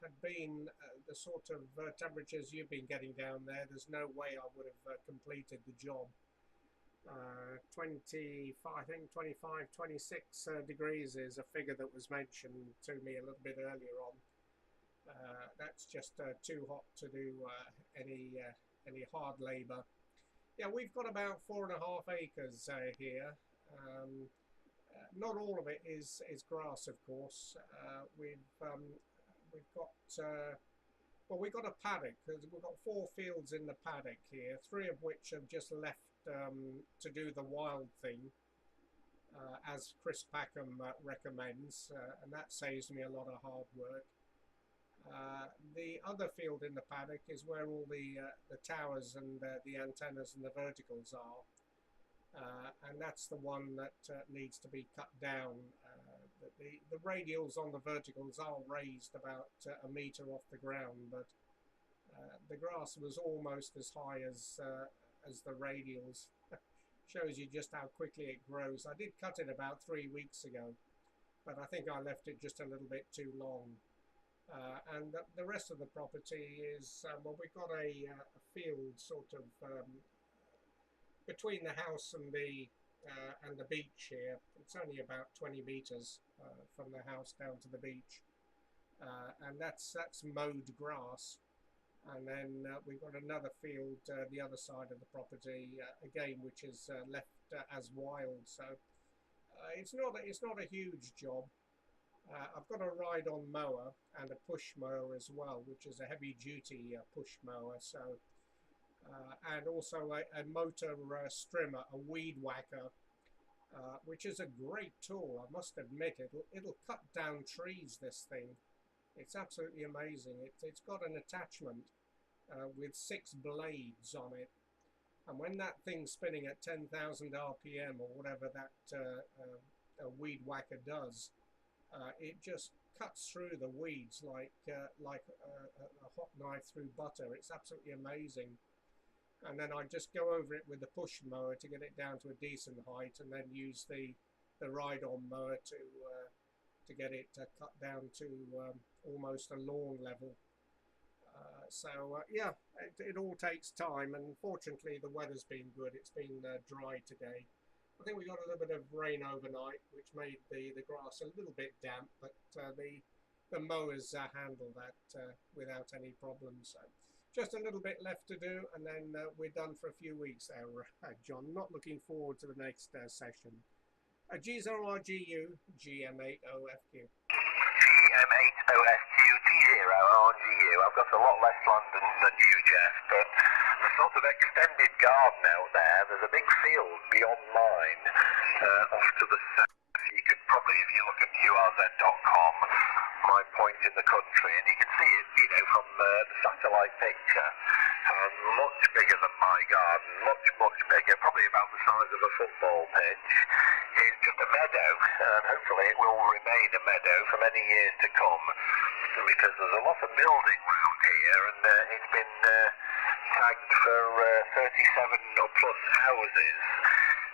had been the sort of temperatures you've been getting down there, there's no way I would have completed the job. 25, I think 25, 26 degrees is a figure that was mentioned to me a little bit earlier on. That's just too hot to do any hard labour. Yeah, we've got about 4.5 acres here. Not all of it is grass, of course. We've got well, we've got a paddock. We've got 4 fields in the paddock here, 3 of which have just left to do the wild thing, as Chris Packham recommends, and that saves me a lot of hard work. The other field in the paddock is where all the towers and the antennas and the verticals are, and that's the one that needs to be cut down. The radials on the verticals are raised about a metre off the ground, but the grass was almost as high as the radials. Shows you just how quickly it grows. I did cut it about 3 weeks ago, but I think I left it just a little bit too long. And the rest of the property is, well, we've got a field sort of between the house and the beach here. It's only about 20 metres from the house down to the beach, and that's mowed grass. And then we've got another field the other side of the property again, which is left as wild. So it's not a huge job. I've got a ride-on mower and a push mower as well, which is a heavy-duty push mower. So, and also a motor strimmer, a weed whacker, which is a great tool. I must admit, it'll cut down trees. This thing, it's absolutely amazing. It's got an attachment with 6 blades on it, and when that thing's spinning at 10,000 RPM or whatever that a weed whacker does. It just cuts through the weeds like a hot knife through butter. It's absolutely amazing. And then I just go over it with the push mower to get it down to a decent height, and then use the ride-on mower to get it cut down to almost a lawn level. Yeah, it all takes time, and fortunately the weather's been good. It's been dry today. I think we got a little bit of rain overnight, which made the grass a little bit damp, but the mowers handle that without any problems. So just a little bit left to do, and then we're done for a few weeks there, John. Not looking forward to the next session. G0RGU, GM8OFQ. GM8OFQ, G0RGU. I've got a lot less land than you, Jeff, but the sort of extended garden out there, there's a big field beyond mine, off to the south. You could probably, if you look at QRZ.com, my point in the country, and you can see it, you know, from the satellite picture, much bigger than my garden, much bigger, probably about the size of a football pitch. It's just a meadow, and hopefully it will remain a meadow for many years to come. because there's a lot of building round here, and it's been tagged for 37 or plus houses.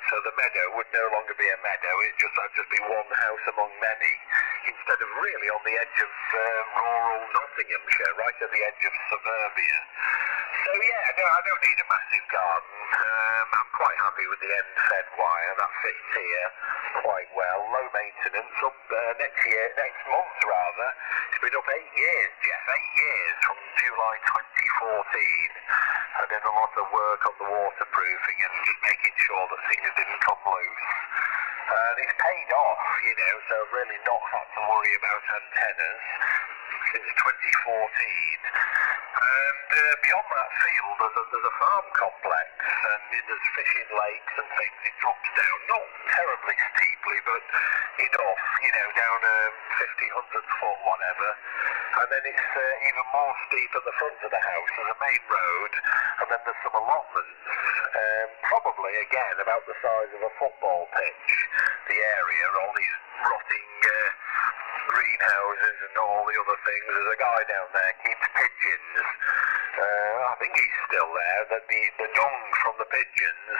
So the meadow would no longer be a meadow, that'd just be one house among many, instead of really on the edge of rural Nottinghamshire, right at the edge of suburbia. So yeah, I don't need a massive garden. I'm quite happy with the end-fed wire, that fits here quite well. Low maintenance, up next month rather. It's been up 8 years, Jeff, 8 years from July 2014. I did a lot of work on the waterproofing and just making sure that things didn't come loose. And it's paid off, so I've really not had to worry about antennas since 2014. And beyond that field, there's a farm complex, and there's fishing lakes and things. It drops down, not terribly steeply, but enough, down 50, 100 foot, whatever. And then it's even more steep at the front of the house. There's a main road, and then there's some allotments, probably, again, about the size of a football pitch, the area, all these rotting greenhouses and all the other things. There's a guy down there, keeps pigeons. I think he's still there. The dung from the pigeons,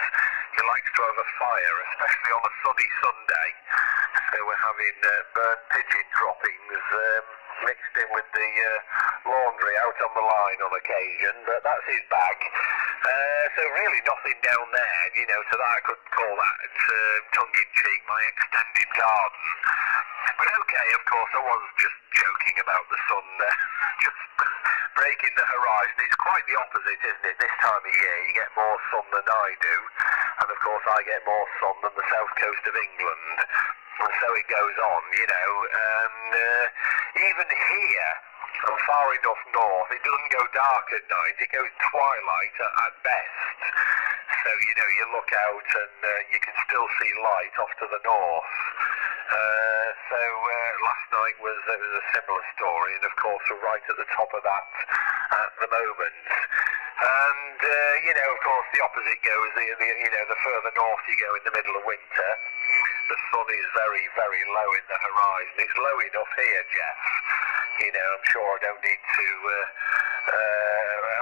he likes to have a fire, especially on a sunny Sunday. So we're having burnt pigeon droppings mixed in with the laundry out on the line on occasion, but that's his bag. So really nothing down there, so that I could call that tongue-in-cheek my extended garden. But okay, of course, I was just joking about the sun just breaking the horizon. It's quite the opposite, isn't it? This time of year you get more sun than I do, and of course I get more sun than the south coast of England, and so it goes on, and even here, I'm far enough north, it doesn't go dark at night, it goes twilight at best. So, you look out and you can still see light off to the north. So last night was a similar story, and of course we're right at the top of that at the moment. And, of course the opposite goes, the further north you go in the middle of winter, the sun is very, very low in the horizon. It's low enough here, Jeff. I'm sure I don't need to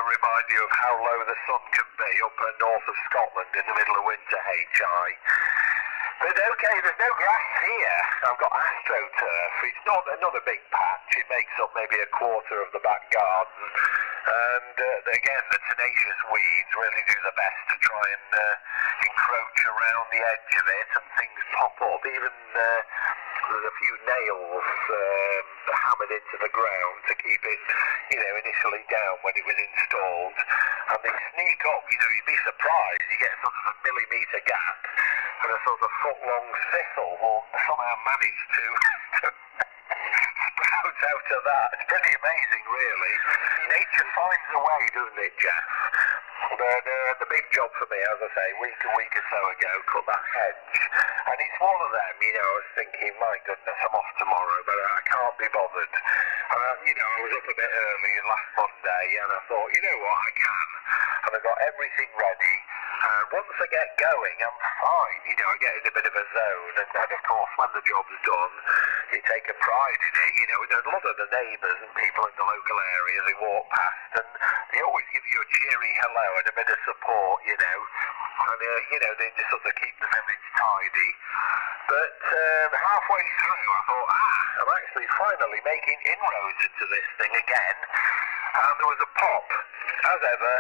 remind you of how low the sun can be up north of Scotland in the middle of winter, HI. But okay, there's no grass here. I've got astroturf. It's not another big patch. It makes up maybe a quarter of the back garden. And again, the tenacious weeds really do the best to try and encroach around the edge of it, and things pop up. Even there's a few nails hammered into the ground to keep it, initially down when it was installed. And they sneak up, you'd be surprised. You get sort of a millimetre gap, and a sort of foot-long thistle will somehow manage to sprout out of that. It's pretty amazing, really. Nature finds a way, doesn't it, Jeff? But the big job for me, as I say, a week or so ago, cut that hedge. And it's one of them, I was thinking, my goodness, I'm off tomorrow, but I can't be bothered. I was up a bit early last Monday, and I thought, what, I can. And I got everything ready. And once I get going, I'm fine. I get in a bit of a zone. And then, of course, when the job's done, you take a pride in it. A lot of the neighbours and people in the local area, they walk past, and they always give you a cheery hello and a bit of support, And, they just sort of keep the village tidy. But halfway through, I thought, I'm actually finally making inroads into this thing again. And there was a pop. As ever,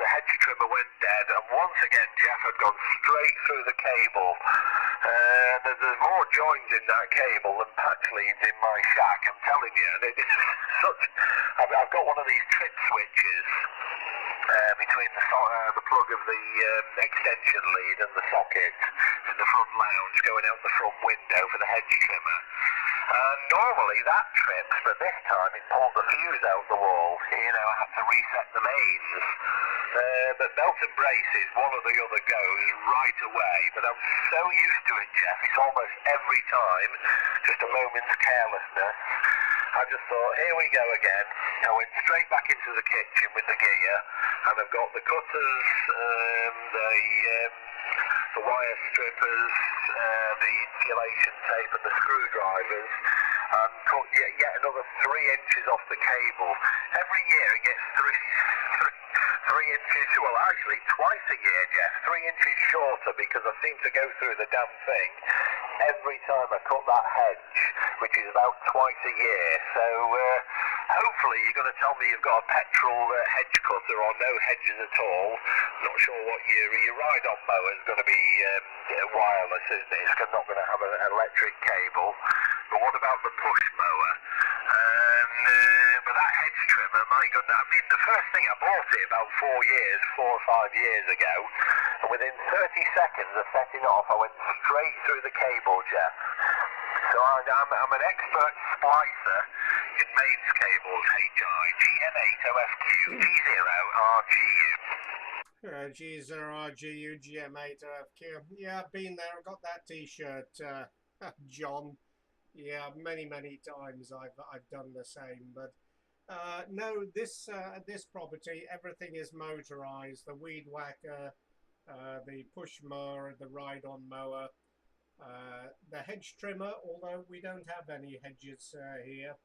the hedge trimmer went dead, and once again Jeff had gone straight through the cable. There's more joins in that cable than patch leads in my shack, I'm telling you. And I've got one of these trip switches between the plug of the extension lead and the socket in the front lounge going out the front window for the hedge trimmer. Normally that trips, but this time it pulled the fuse out the wall. I had to reset the mains. But belt and braces, one or the other goes right away. But I'm so used to it, Jeff, it's almost every time just a moment's carelessness. I just thought, here we go again. I went straight back into the kitchen with the gear, and I've got the cutters, the wire strippers, the insulation tape and the screwdrivers. and cut yet another 3 inches off the cable. Every year it gets three inches, well actually twice a year, Jeff, 3 inches shorter because I seem to go through the damn thing every time I cut that hedge, which is about twice a year. So hopefully you're going to tell me you've got a petrol hedge cutter or no hedges at all. Not sure what your ride-on mower is going to be wireless, isn't it? It's not going to have an electric cable. But what about the push mower? But that hedge trimmer, my goodness, I mean, the first thing I bought it about 4 or 5 years ago, and within 30 seconds of setting off, I went straight through the cable, Jeff. So I'm an expert splicer in mains cables, HI, GM8OFQ, G0RGU. G0RGU, GM8OFQ. Yeah, I've been there. I've got that T-shirt, John. Yeah, many times I've done the same, but no, this property, everything is motorized. The weed whacker, the push mower, the ride-on mower, the hedge trimmer, although we don't have any hedges here,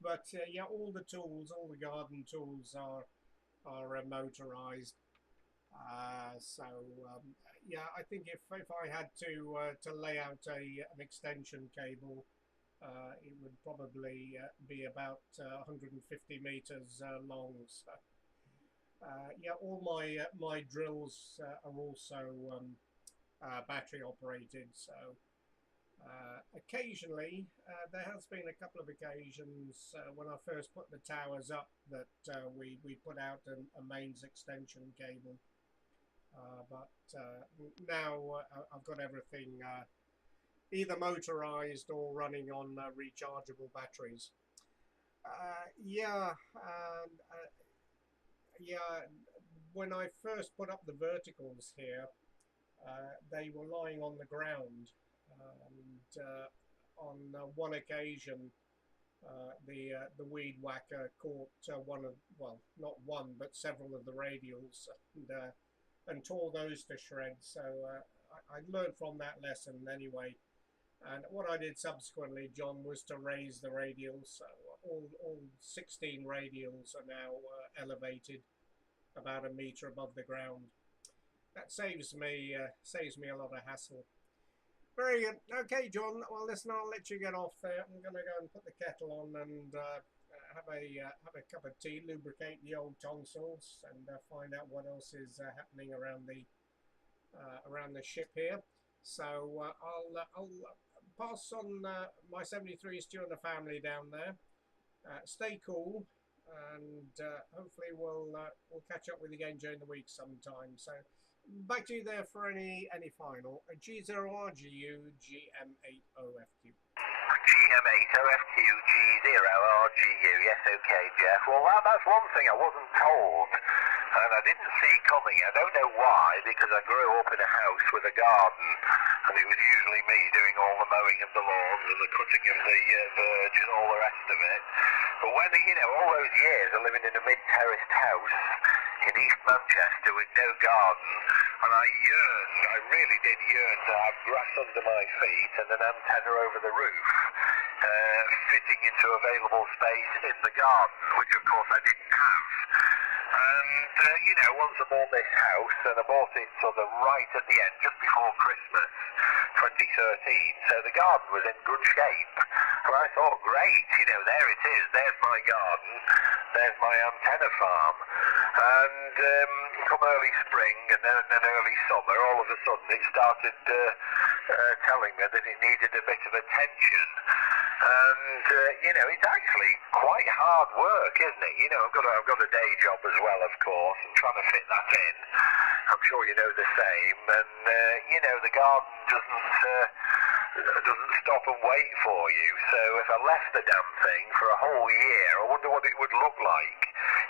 but yeah, all the tools, all the garden tools are motorized. Yeah, I think if I had to lay out an extension cable, it would probably be about 150 meters long. So yeah, all my drills are also battery operated. So occasionally there has been a couple of occasions when I first put the towers up that we put out a mains extension cable. But now I've got everything either motorized or running on rechargeable batteries. Yeah, when I first put up the verticals here, they were lying on the ground, and on one occasion the weed whacker caught one of, well, not one but several of the radials, and tore those to shreds. So I learned from that lesson anyway, and what I did subsequently, John, was to raise the radials. So all 16 radials are now elevated about a meter above the ground. That saves me a lot of hassle. Very good. Okay, John, well listen, I'll let you get off there. I'm going to go and put the kettle on and have a cup of tea, lubricate the old tonsils, and find out what else is happening around the ship here. So I'll pass on my 73s to you and the family down there. Stay cool, and hopefully we'll catch up with you again during the week sometime. So back to you there for any final. G0RGU, GM8OFQ. GM8OFQ, G0RGU, yes, okay, Jeff. Well, that's one thing I wasn't told, and I didn't see coming. I don't know why, because I grew up in a house with a garden, and it was usually me doing all the mowing of the lawns and the cutting of the verge and all the rest of it. But when, all those years of living in a mid-terraced house in East Manchester with no garden, and I really did yearn to have grass under my feet and an antenna over the roof, fitting into available space in the garden, which of course I didn't have. And, once I bought this house, and I bought it sort of right at the end, just before Christmas 2013, so the garden was in good shape. And I thought, great, there it is, there's my garden, there's my antenna farm. And come early spring and then early summer, all of a sudden it started telling me that it needed a bit of attention. And, it's actually quite hard work, isn't it? I've got a day job as well, of course, and trying to fit that in. I'm sure you know the same. And, the garden doesn't stop and wait for you. So if I left the damn thing for a whole year, I wonder what it would look like.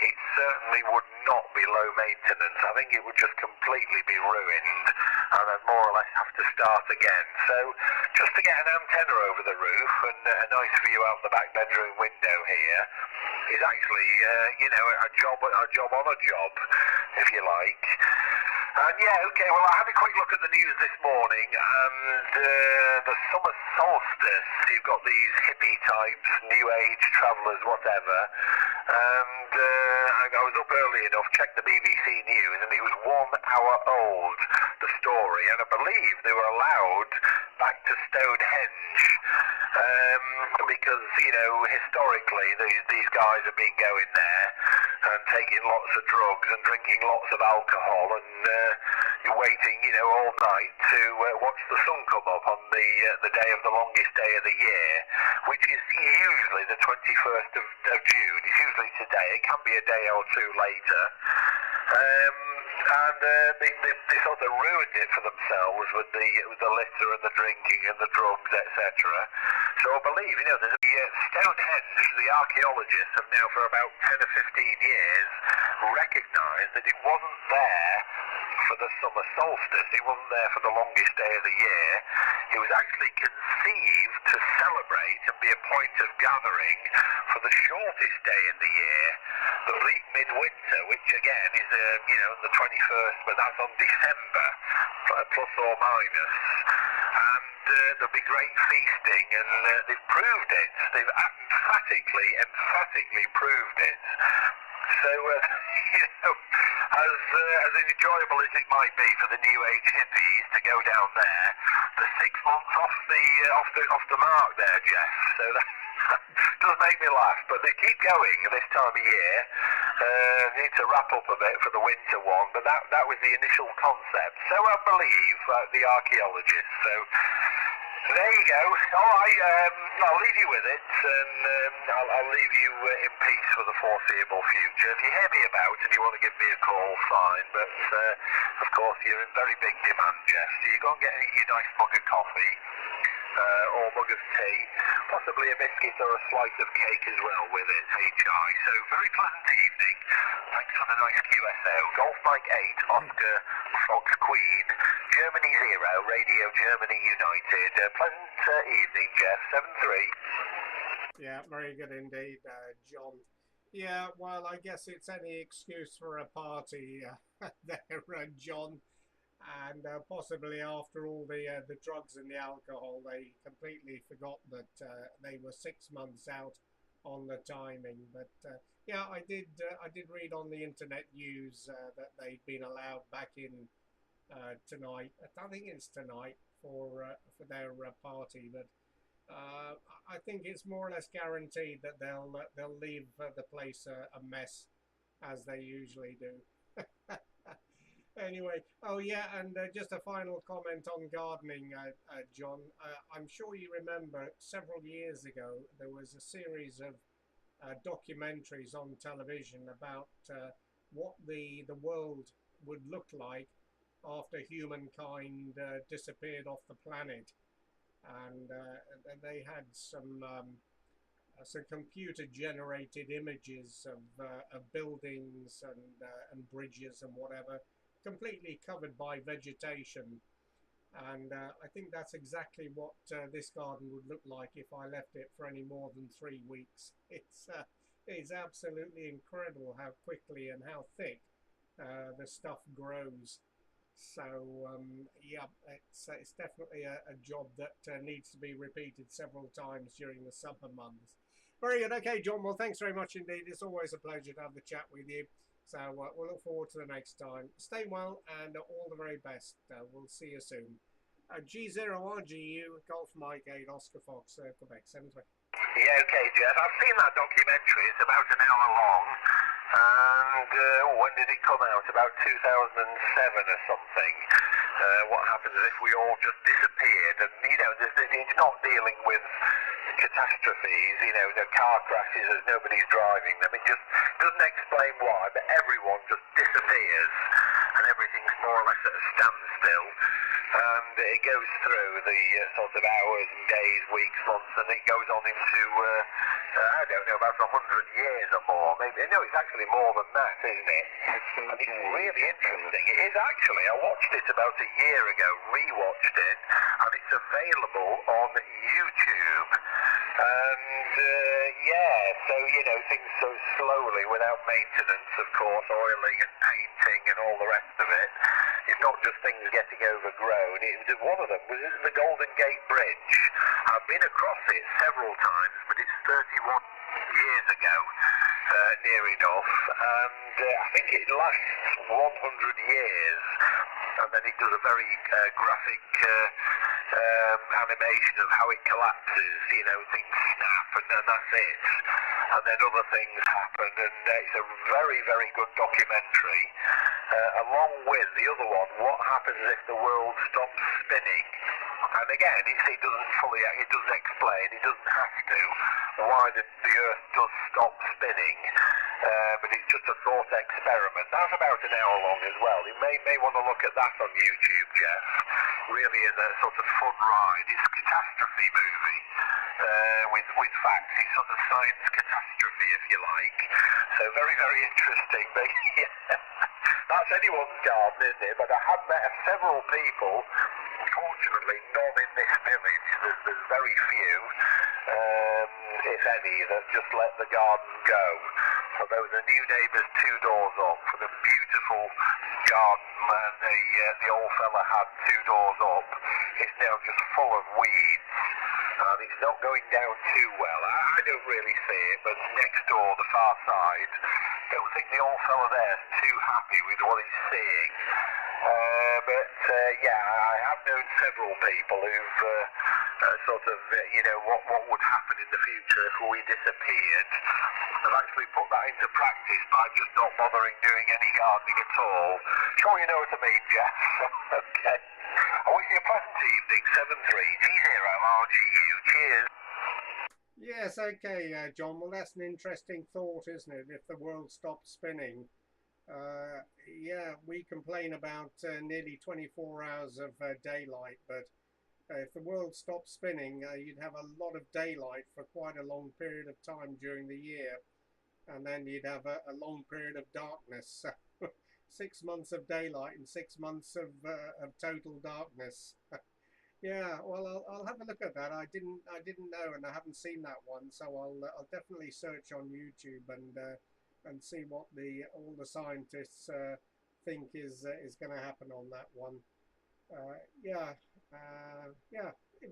It certainly would not be low maintenance. I think it would just completely be ruined, and I'd more or less have to start again. So just to get an antenna over the roof and a nice view out the back bedroom window here is actually, a job on a job, if you like. Yeah, okay, well, I had a quick look at the news this morning, and the summer solstice, you've got these hippie types, new age travellers, whatever, and I was up early enough, checked the BBC News, and it was 1 hour old, the story, and I believe they were allowed back to Stonehenge, because, you know, historically, these guys have been going there and taking lots of drugs and drinking lots of alcohol and you're waiting, you know, all night to watch the sun come up on the day of the longest day of the year, which is usually the 21st of June. It's usually today. It can be a day or two later. And they sort of ruined it for themselves with the litter and the drinking and the drugs, etc. So I believe, you know, there's Stonehenge, the archaeologists have now for about 10 or 15 years recognised that it wasn't there for the summer solstice, it wasn't there for the longest day of the year. It was actually conceived to celebrate and be a point of gathering for the shortest day in the year, the bleak midwinter, which again is, you know, the 21st, but that's on December, plus or minus. And there'll be great feasting, and they've proved it. They've emphatically proved it. So, you know, as enjoyable as it might be for the new age hippies to go down there, the 6 months off the mark there, Jeff. So that does make me laugh. But they keep going this time of year. Need to wrap up a bit for the winter one, but that was the initial concept. So I believe the archaeologists. So there you go. All right, I'll leave you with it, and I'll leave you in peace for the foreseeable future. If you hear me about and you want to give me a call, fine. But of course, you're in very big demand, Jeff. So you go and get your nice mug of coffee. Or mug of tea, possibly a biscuit or a slice of cake as well with it, HI. So very pleasant evening. Thanks for the nice QSO. Golf Mike 8, Oscar, Fox Queen, Germany 0, Radio Germany United. Pleasant evening, Jeff. 7-3. Yeah, very good indeed, John. Yeah, well, I guess it's any excuse for a party there, John. And possibly after all the drugs and the alcohol, they completely forgot that they were 6 months out on the timing. But yeah, I did read on the internet news that they'd been allowed back in tonight. I think it's tonight for their party. But I think it's more or less guaranteed that they'll leave the place a mess, as they usually do. Anyway, oh yeah, and just a final comment on gardening, John. I'm sure you remember several years ago there was a series of documentaries on television about what the world would look like after humankind disappeared off the planet, and they had some computer-generated images of buildings and bridges and whatever, completely covered by vegetation, and I think that's exactly what this garden would look like if I left it for any more than 3 weeks. It's absolutely incredible how quickly and how thick the stuff grows. So yeah, it's definitely a job that needs to be repeated several times during the summer months. Very good. Okay, John, well, thanks very much indeed. It's always a pleasure to have the chat with you. So we'll look forward to the next time. Stay well and all the very best. We'll see you soon. G0RGU, Golf Mike 8, Oscar Fox, Quebec, 7-3. Yeah, okay, Jeff. I've seen that documentary. It's about an hour long. And when did it come out? About 2007 or something. What happens if we all just disappeared? And, you know, it's not dealing with catastrophes, you know, the car crashes as nobody's driving them. It just doesn't explain why, but everyone just disappears and everything's more or less at a standstill. And it goes through the sort of hours and days, weeks, months, and it goes on into, I don't know, about 100 years or more. Maybe, no, it's actually more than that, isn't it? And it's really interesting. It is actually. I watched it about a year ago, rewatched it, and it's available on YouTube. And yeah, so, you know, things so slowly without maintenance, of course, oiling and painting and all the rest of it. of things getting overgrown. One of them was the Golden Gate Bridge. I've been across it several times, but it's 31 years ago, near enough, and I think it lasts 100 years, and then it does a very graphic animation of how it collapses, you know, things snap, and then that's it. And then other things happen, and it's a very, very good documentary. Along with the other one, what happens if the world stops spinning? And again, it doesn't explain, it doesn't have to, why the Earth does stop spinning, but it's just a thought experiment. That's about an hour long as well. You may want to look at that on YouTube, Jeff. Really is a sort of fun ride. It's a catastrophe movie with facts. It's sort of science catastrophe, if you like. So very, very interesting. But yeah, that's anyone's garden, isn't it? But I have met several people. Unfortunately, none in this village. There's very few, if any, that just let the garden go. Although the new neighbour's 2 doors up for the beautiful garden the old fella had 2 doors up. It's now just full of weeds, and it's not going down too well. I don't really see it, but next door, the far side, I don't think the old fella there is too happy with what he's seeing. Yeah, I have known several people who've sort of, you know, what would happen in the future if we disappeared. I've actually put that into practice by just not bothering doing any gardening at all. Sure you know what I mean, Jeff? Okay. I wish you a pleasant evening, 73G0RGU. Cheers. Yes, okay, John. Well, that's an interesting thought, isn't it? If the world stopped spinning. Yeah, we complain about nearly 24 hours of daylight, but if the world stopped spinning, you'd have a lot of daylight for quite a long period of time during the year, and then you'd have a long period of darkness. 6 months of daylight and 6 months of total darkness. Yeah, well, I'll have a look at that. I didn't know, and I haven't seen that one, so I'll definitely search on YouTube and see what all the scientists think is going to happen on that one. Yeah,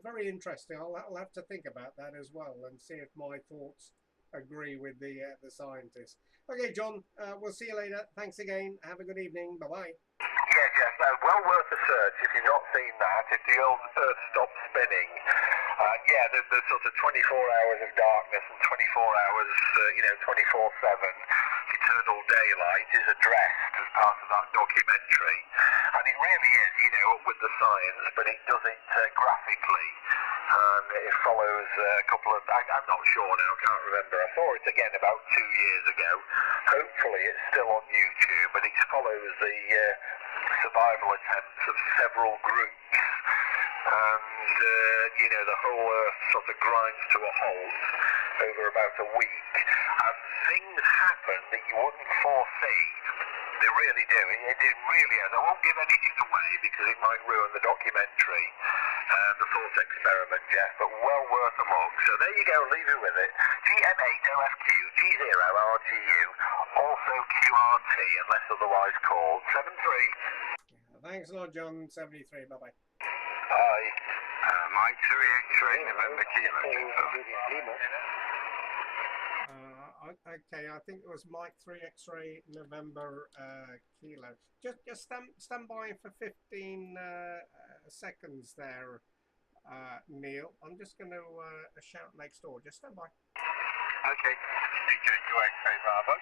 very interesting. I'll have to think about that as well and see if my thoughts agree with the scientists. Okay, John, we'll see you later. Thanks again. Have a good evening. Bye-bye. Yeah, Jeff, well worth a search if you've not seen that. If the old Earth stops spinning, yeah, the sort of 24 hours of darkness and 24 hours, 24/7 eternal daylight is addressed as part of that documentary. And it really is, you know, up with the science, but it does it graphically. And it follows a couple of, I'm not sure now, I can't remember. I saw it again about 2 years ago. Hopefully it's still on YouTube, but it follows the survival attempts of several groups. And, you know, the whole Earth sort of grinds to a halt over about a week. And things happen that you wouldn't foresee. They really do. It really is. I won't give anything away because it might ruin the documentary and the thought experiment, Jeff, but well worth a look. So there you go, leave it with it. GM8OFQ, G0RGU, also QRT, unless otherwise called. 73. Yeah, thanks a lot, John. 73. Bye-bye. Bye. Mike 3 X-ray, November Kilo. Okay, I think it was Mike 3 X-ray November Kilo. Just stand by for 15 seconds there, Neil. I'm just going to shout next door. Just stand by. Okay, DJ 2 X-ray Bravo.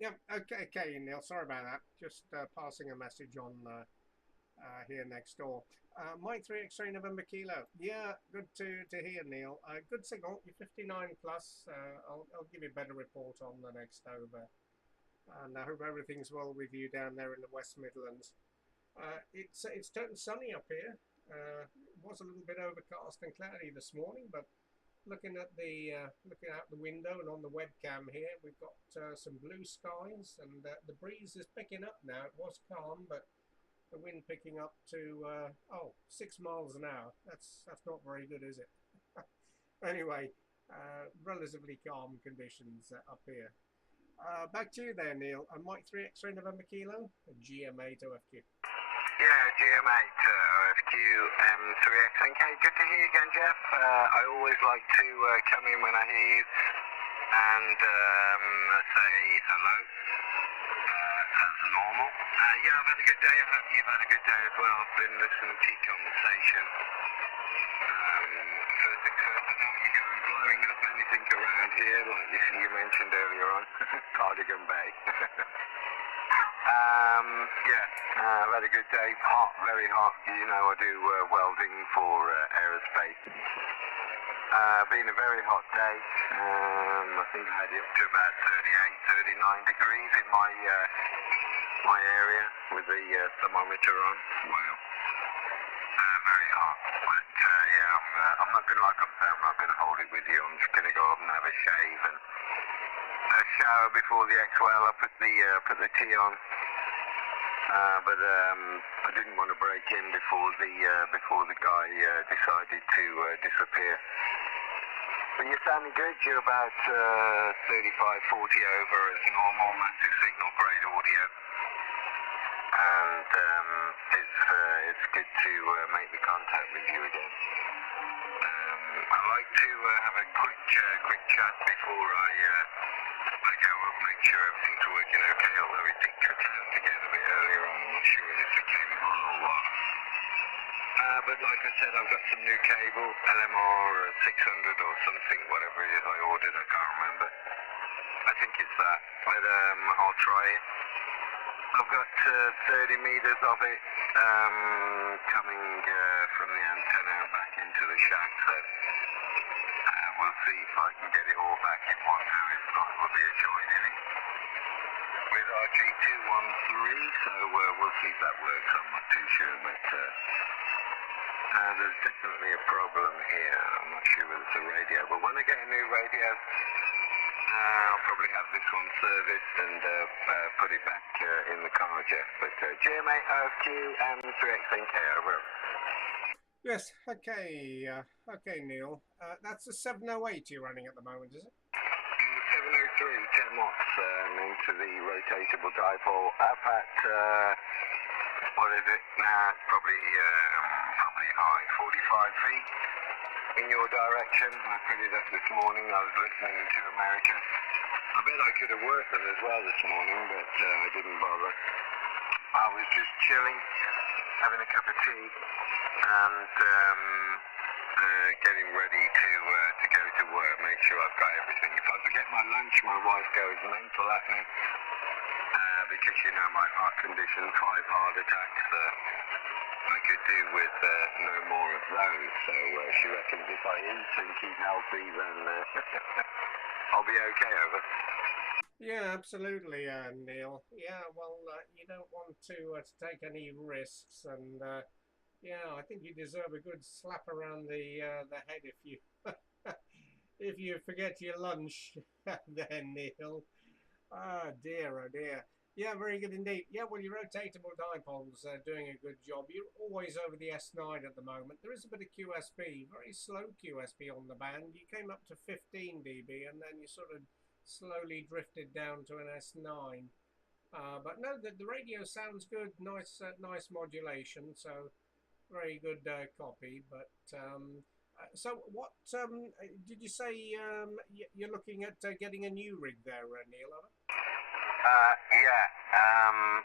Yeah, okay, Neil. Sorry about that. Just passing a message on here next door. Mike 3 X-ray November Kilo. Yeah, good to hear, Neil. Good signal. You're 59 plus. I'll give you a better report on the next over. And I hope everything's well with you down there in the West Midlands. It's turned sunny up here. It was a little bit overcast and cloudy this morning, but looking out the window and on the webcam here, we've got some blue skies, and the breeze is picking up now. It was calm, but The wind picking up to 6 miles an hour. That's not very good, is it? Anyway, relatively calm conditions up here. Back to you there, Neil. Mike 3 X-ray November Kilo, GM8OFQ. Yeah, GM8OFQ 3XNK. Good to hear you again, Jeff. I always like to come in when I hear you and say hello as normal. Yeah, I've had a good day. I hope you've had a good day as well. I've been listening to your conversation. First things first, I don't want you going blowing up anything around here like you mentioned earlier on, Cardigan Bay. I've had a good day. Hot, very hot. You know, I do welding for aerospace. Been a very hot day. I think I had it up to about 38, 39 degrees in my area with the thermometer on. Wow. Very hot. But I'm not going to, like I'm saying, I'm not going to hold it with you. I'm just going to go up and have a shave and a shower before the X-Well. I put the tea on. But I didn't want to break in before the guy decided to disappear. But you're sounding good. You're about 35, 40 over as normal, massive signal, great audio. And it's good to make the contact with you again. I like to have a quick chat before I go up, make sure everything's working okay, although it did cut out again a bit earlier on. I'm not sure if it came on or what. But like I said, I've got some new cable, LMR 600 or something, whatever it is I ordered, I can't remember. I think it's that, but I'll try it. I've got 30 meters of it coming from the antenna back into the shack, so we'll see if I can get it all back in one now. If not, it will be a join in it with RG213, so we'll see if that works. I'm not too sure, but there's definitely a problem here. I'm not sure whether it's a radio, but when I get a new radio, I'll probably have this one serviced and put it back in the car, Jeff. But GM8OFQ and 3XNK, over. Yes, okay, Neil. That's a 708 you're running at the moment, is it? 703, 10 watts into the rotatable dipole. Up at, what is it now? Probably high, 45 feet in your direction. I put it up this morning. I was listening to America. I bet I could have worked them as well this morning, but I didn't bother. I was just chilling, having a cup of tea, and getting ready to go to work, make sure I've got everything. If I forget my lunch, my wife goes mental at me, because, you know, my heart condition, 5 heart attacks, I could do with no more of those. So she reckons if I eat and keep healthy, then I'll be okay, over. Yeah, absolutely, Neil. Yeah, well, you don't want to take any risks, and yeah, I think you deserve a good slap around the head if you if you forget your lunch there, Neil. Ah, dear, oh dear. Yeah, very good indeed. Yeah, well, your rotatable dipoles are doing a good job. You're always over the S9 at the moment. There is a bit of QSP, very slow QSP on the band. You came up to 15 dB and then you sort of slowly drifted down to an S9. But no, the radio sounds good. Nice modulation. So very good copy. But so what did you say? You're looking at getting a new rig there, Neil?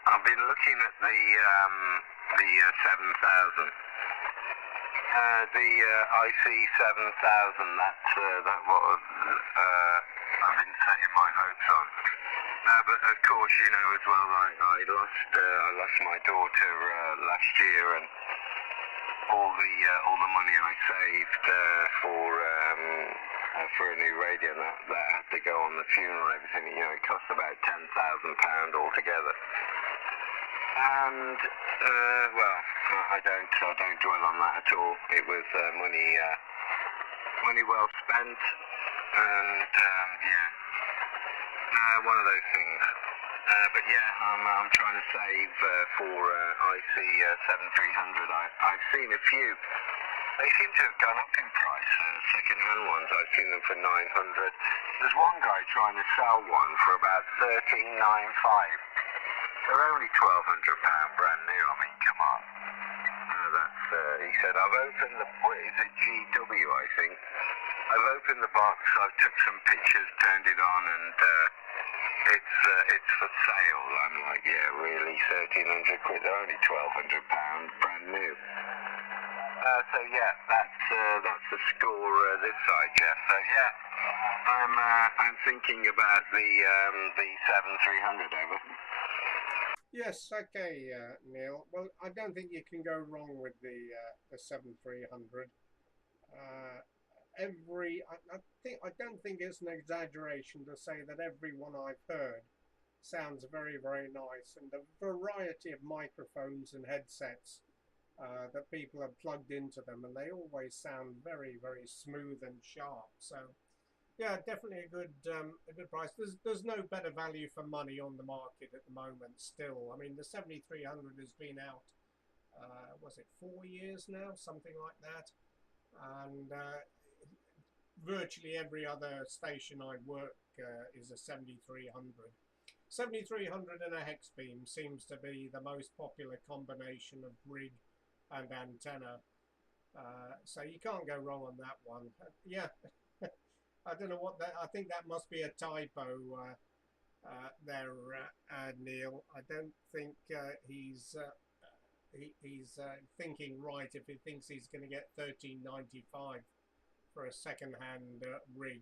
I've been looking at the 7000. The IC 7000. That what I've been setting my hopes on. But of course, you know as well, I lost my daughter last year, and all the money I saved for a new radio, that had to go on the funeral and everything. You know, it cost about £10,000 altogether. And well, I don't dwell on that at all. It was money well spent, and one of those things. But yeah, I'm trying to save for IC 7300. I've seen a few. They seem to have gone up in price. Second-hand ones, I've seen them for 900. There's one guy trying to sell one for about 13.95. They're only £1,200 brand new. I mean, come on. He said, I've opened the, what is it, GW, I think. I've opened the box, I've took some pictures, turned it on, and it's for sale. I'm like, yeah, really, 1,300 quid. They're only £1,200 brand new. So yeah, that's the score this side, Jeff. So yeah, I'm thinking about the 7300 over. Yes, okay, Neil. Well, I don't think you can go wrong with the 7300. I don't think it's an exaggeration to say that every one I've heard sounds very, very nice, and the variety of microphones and headsets that people have plugged into them, and they always sound very, very smooth and sharp. So yeah, definitely a good price. There's no better value for money on the market at the moment still. I mean, the 7300 has been out, was it 4 years now, something like that, and virtually every other station I work is a 7300. 7300 and a hex beam seems to be the most popular combination of rig and antenna, so you can't go wrong on that one. Yeah. I don't know what that. I think that must be a typo there, Neil. I don't think he's thinking right if he thinks he's going to get $13.95 for a second-hand rig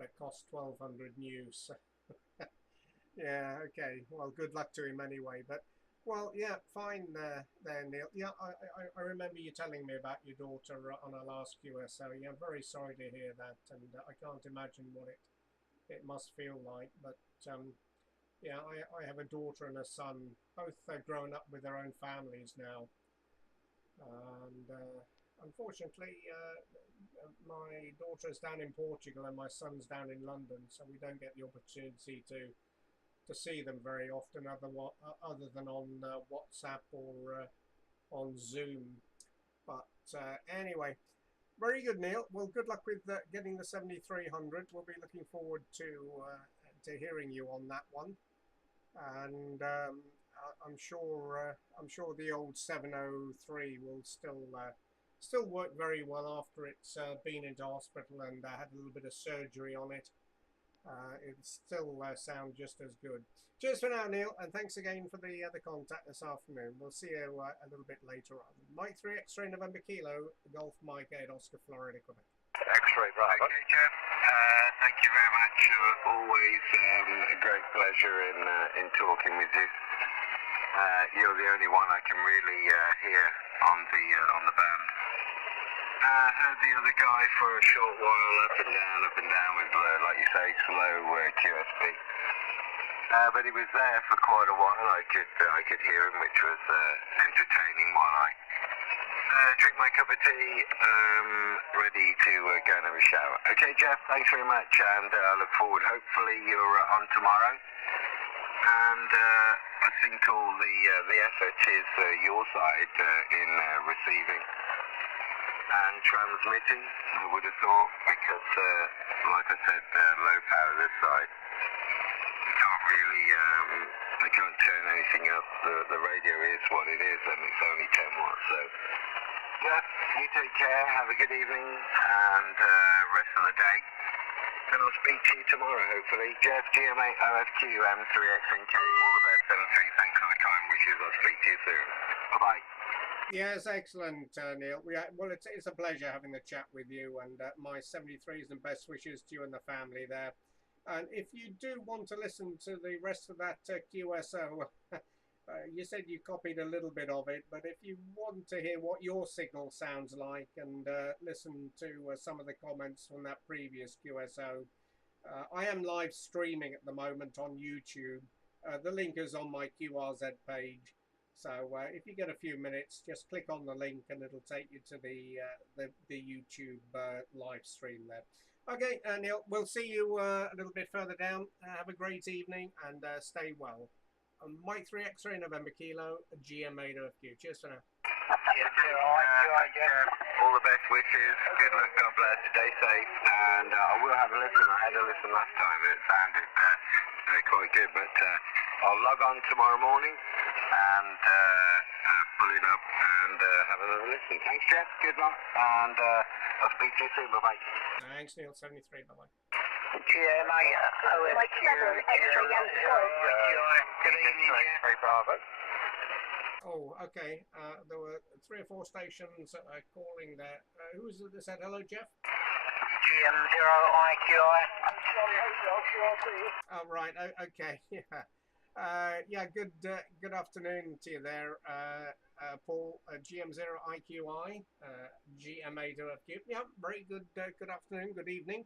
that costs 1,200 new. So yeah, okay. Well, good luck to him anyway. But well, yeah, fine there, Neil. Yeah, I remember you telling me about your daughter on our last QSO. Yeah, I'm very sorry to hear that, and I can't imagine what it must feel like. But yeah, I have a daughter and a son. Both are grown up with their own families now, and unfortunately, my daughter's down in Portugal and my son's down in London, so we don't get the opportunity to see them very often, other than on WhatsApp or on Zoom. But anyway, very good, Neil. Well, good luck with getting the 7300. We'll be looking forward to hearing you on that one, and I'm sure the old 703 will still work very well after it's been into hospital and had a little bit of surgery on it. It'll still sound just as good. Cheers for now, Neil, and thanks again for the contact this afternoon. We'll see you a little bit later on. Mike 3 X-ray November Kilo, Golf Mike 8 Oscar Florida, Quebec. X-ray Bravo. Okay, Jeff. Thank you very much. Always a great pleasure in talking with you. You're the only one I can really hear on the band. Heard the other guy for a short while, up and down with, like you say, slow QSP. But he was there for quite a while. I could hear him, which was entertaining while I drink my cup of tea, ready to go and have a shower. Okay, Jeff, thanks very much, and I look forward. Hopefully you're on tomorrow. And I think all the effort is your side in receiving and transmitting, I would have thought, because like I said, low power this side. You can't really, I can't turn anything up. The radio is what it is, and it's only 10 watts. So, yeah, you take care, have a good evening, and rest of the day. And I'll speak to you tomorrow, hopefully. Jeff, GM8OFQ, M3XNK, all the best, M3. Thanks for the kind wishes. I'll speak to you soon. Bye-bye. Yes, excellent, Neil. Well, it's a pleasure having the chat with you, and my 73s and best wishes to you and the family there. And if you do want to listen to the rest of that QSO, you said you copied a little bit of it, but if you want to hear what your signal sounds like and listen to some of the comments from that previous QSO, I am live streaming at the moment on YouTube. The link is on my QRZ page. So if you get a few minutes, just click on the link and it'll take you to the YouTube live stream there. Okay, Neil, we'll see you a little bit further down. Have a great evening and stay well. Mike 3 X-ray November Kilo, GM8OFQ. Cheers for now. All the best wishes. Good luck. God bless. Stay safe. And I will have a listen. I had a listen last time. It sounded quite good. But I'll log on tomorrow morning and pull it up and have another listen. Thanks, Jeff. Good luck. And I'll speak to you soon. Bye-bye. Thanks, Neil. 73. Bye-bye. Mike 7, X-ray Yankee. Good evening, Jeff. Bravo. Oh, okay. There were 3 or 4 stations calling there. Who was it that said hello, Jeff? GM0IQI. Oh, right. Okay. Yeah. Yeah. Good afternoon to you there, Paul. GM0IQI. GM8OFQ. Yeah. Very good. Good afternoon. Good evening.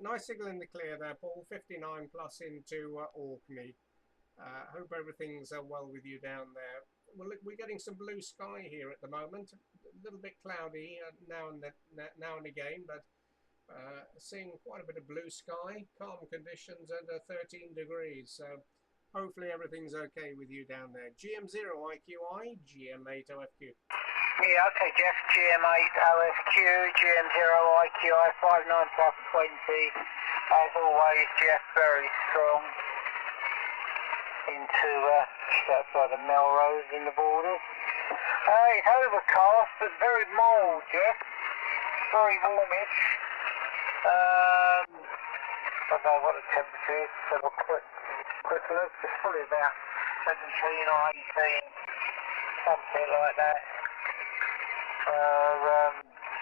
Nice signal in the clear there, Paul. 59 plus into Orkney. Hope everything's well with you down there. Well, look, we're getting some blue sky here at the moment. A little bit cloudy now and again, but seeing quite a bit of blue sky, calm conditions under 13 degrees. So hopefully everything's okay with you down there. GM0IQI, GM8OFQ. Yeah, okay, Jeff. GM8OFQ, GM0IQI, 59 plus 20. As always, Jeff, very strong. Into just outside of Melrose in the borders. It's overcast but very mild, Jeff. Very warmish. I don't know what the temperature is. Have a quick look. It's probably about 17 or 18, something like that.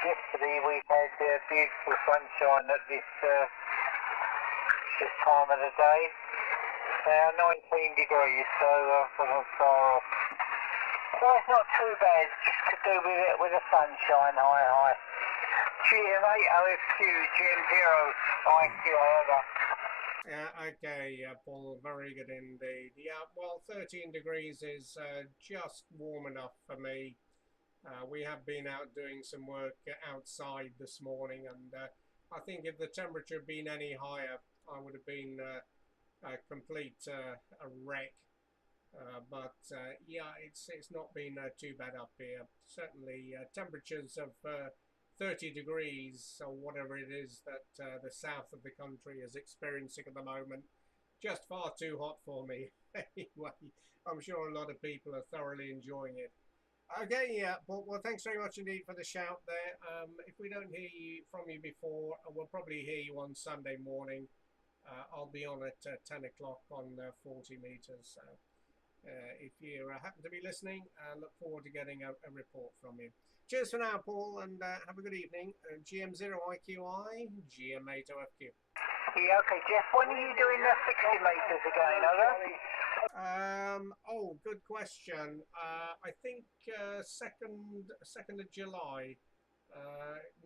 Yesterday we had beautiful sunshine at this time of the day. Now 19 degrees, so I'm far off. So it's not too bad, just to do with the sunshine, high. GM8OFQ, GM0IQ, over. Yeah, okay, Paul, very good indeed. Yeah, well, 13 degrees is just warm enough for me. We have been out doing some work outside this morning, and I think if the temperature had been any higher, I would have been a complete a wreck. But yeah, it's not been too bad up here. Certainly temperatures of 30 degrees or whatever it is that the south of the country is experiencing at the moment, just far too hot for me. Anyway, I'm sure a lot of people are thoroughly enjoying it. Okay, yeah, well, thanks very much indeed for the shout there. If we don't hear from you before, we'll probably hear you on Sunday morning. I'll be on at 10 o'clock on 40 meters. So if you happen to be listening, I look forward to getting a report from you. Cheers for now, Paul, and have a good evening. GM0IQI, GM8OFQ. Yeah, okay, Jeff, when are you doing the 60 metres again, over? Oh, good question. I think 2nd of July.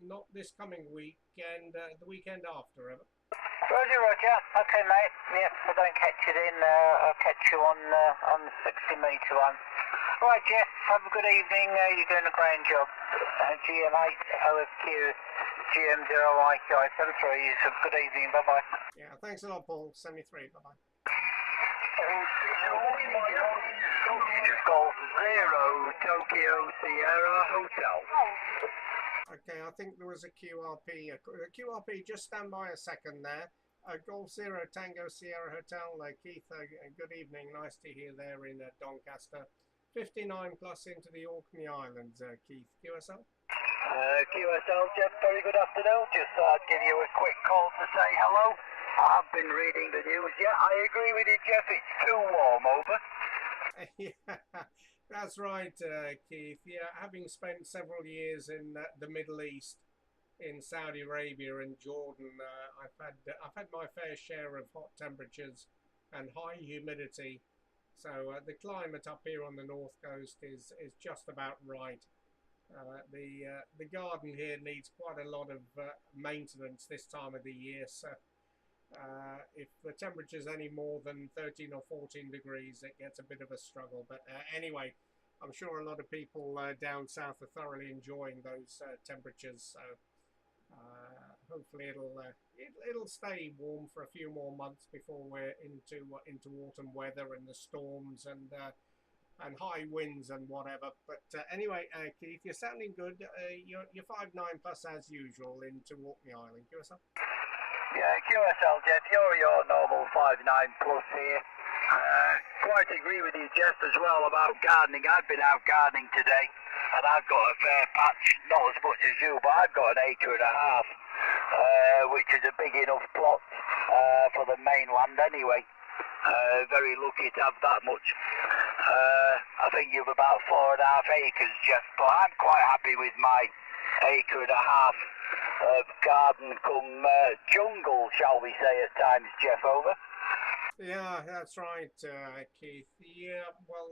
Not this coming weekend, the weekend after, over. Roger. Okay, mate. Yeah, if I don't catch you then, I'll catch you on the 60 metre one. Right, Jeff, have a good evening. You're doing a grand job. GM8OFQ, GM0IQI, 73. Have a good evening. Bye-bye. Yeah, thanks a lot, Paul. 73. Bye-bye. Golf 0, Tokyo Sierra Hotel. Okay, I think there was a QRP. QRP, just stand by a second there. Golf 0, Tango Sierra Hotel. Keith, good evening. Nice to hear there in Doncaster. 59 plus into the Orkney Islands, Keith. QSL? QSL, Jeff, very good afternoon. Just thought I'd give you a quick call to say hello. I've been reading the news. Yeah, I agree with you, Jeff. It's too warm, over. Yeah, that's right, Keith. Yeah, having spent several years in the Middle East, in Saudi Arabia and Jordan, I've had my fair share of hot temperatures and high humidity. So the climate up here on the north coast is just about right. The garden here needs quite a lot of maintenance this time of the year. So If the temperature's any more than 13 or 14 degrees, it gets a bit of a struggle. But anyway, I'm sure a lot of people down south are thoroughly enjoying those temperatures. So hopefully it'll stay warm for a few more months before we're into autumn weather and the storms and high winds and whatever. But anyway, Keith, you're sounding good. You're 5'9" plus as usual into Orkney Island. Give us up. Yeah, QSL, Jeff, you're your normal 5'9" plus here. Quite agree with you, Jeff, as well about gardening. I've been out gardening today, and I've got a fair patch, not as much as you, but I've got an acre and a half, which is a big enough plot for the mainland anyway. Very lucky to have that much. I think you've about 4.5 acres, Jeff, but I'm quite happy with my acre and a half of garden come jungle, shall we say, at times, Jeff, over. Yeah, that's right, Keith. Yeah, well,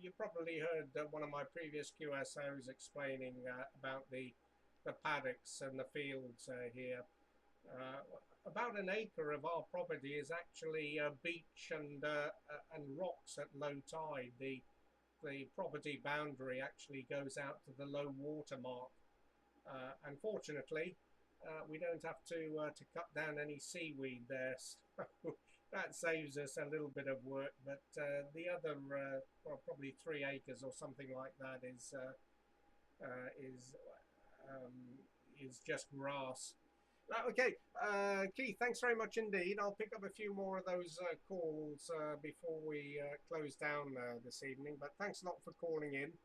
you probably heard one of my previous QSOs explaining about the paddocks and the fields here. About an acre of our property is actually beach and rocks at low tide. The property boundary actually goes out to the low water mark. Unfortunately, we don't have to cut down any seaweed there, so that saves us a little bit of work. But the other, well, probably 3 acres or something like that is just grass. Okay, Keith, thanks very much indeed. I'll pick up a few more of those calls before we close down this evening. But thanks a lot for calling in.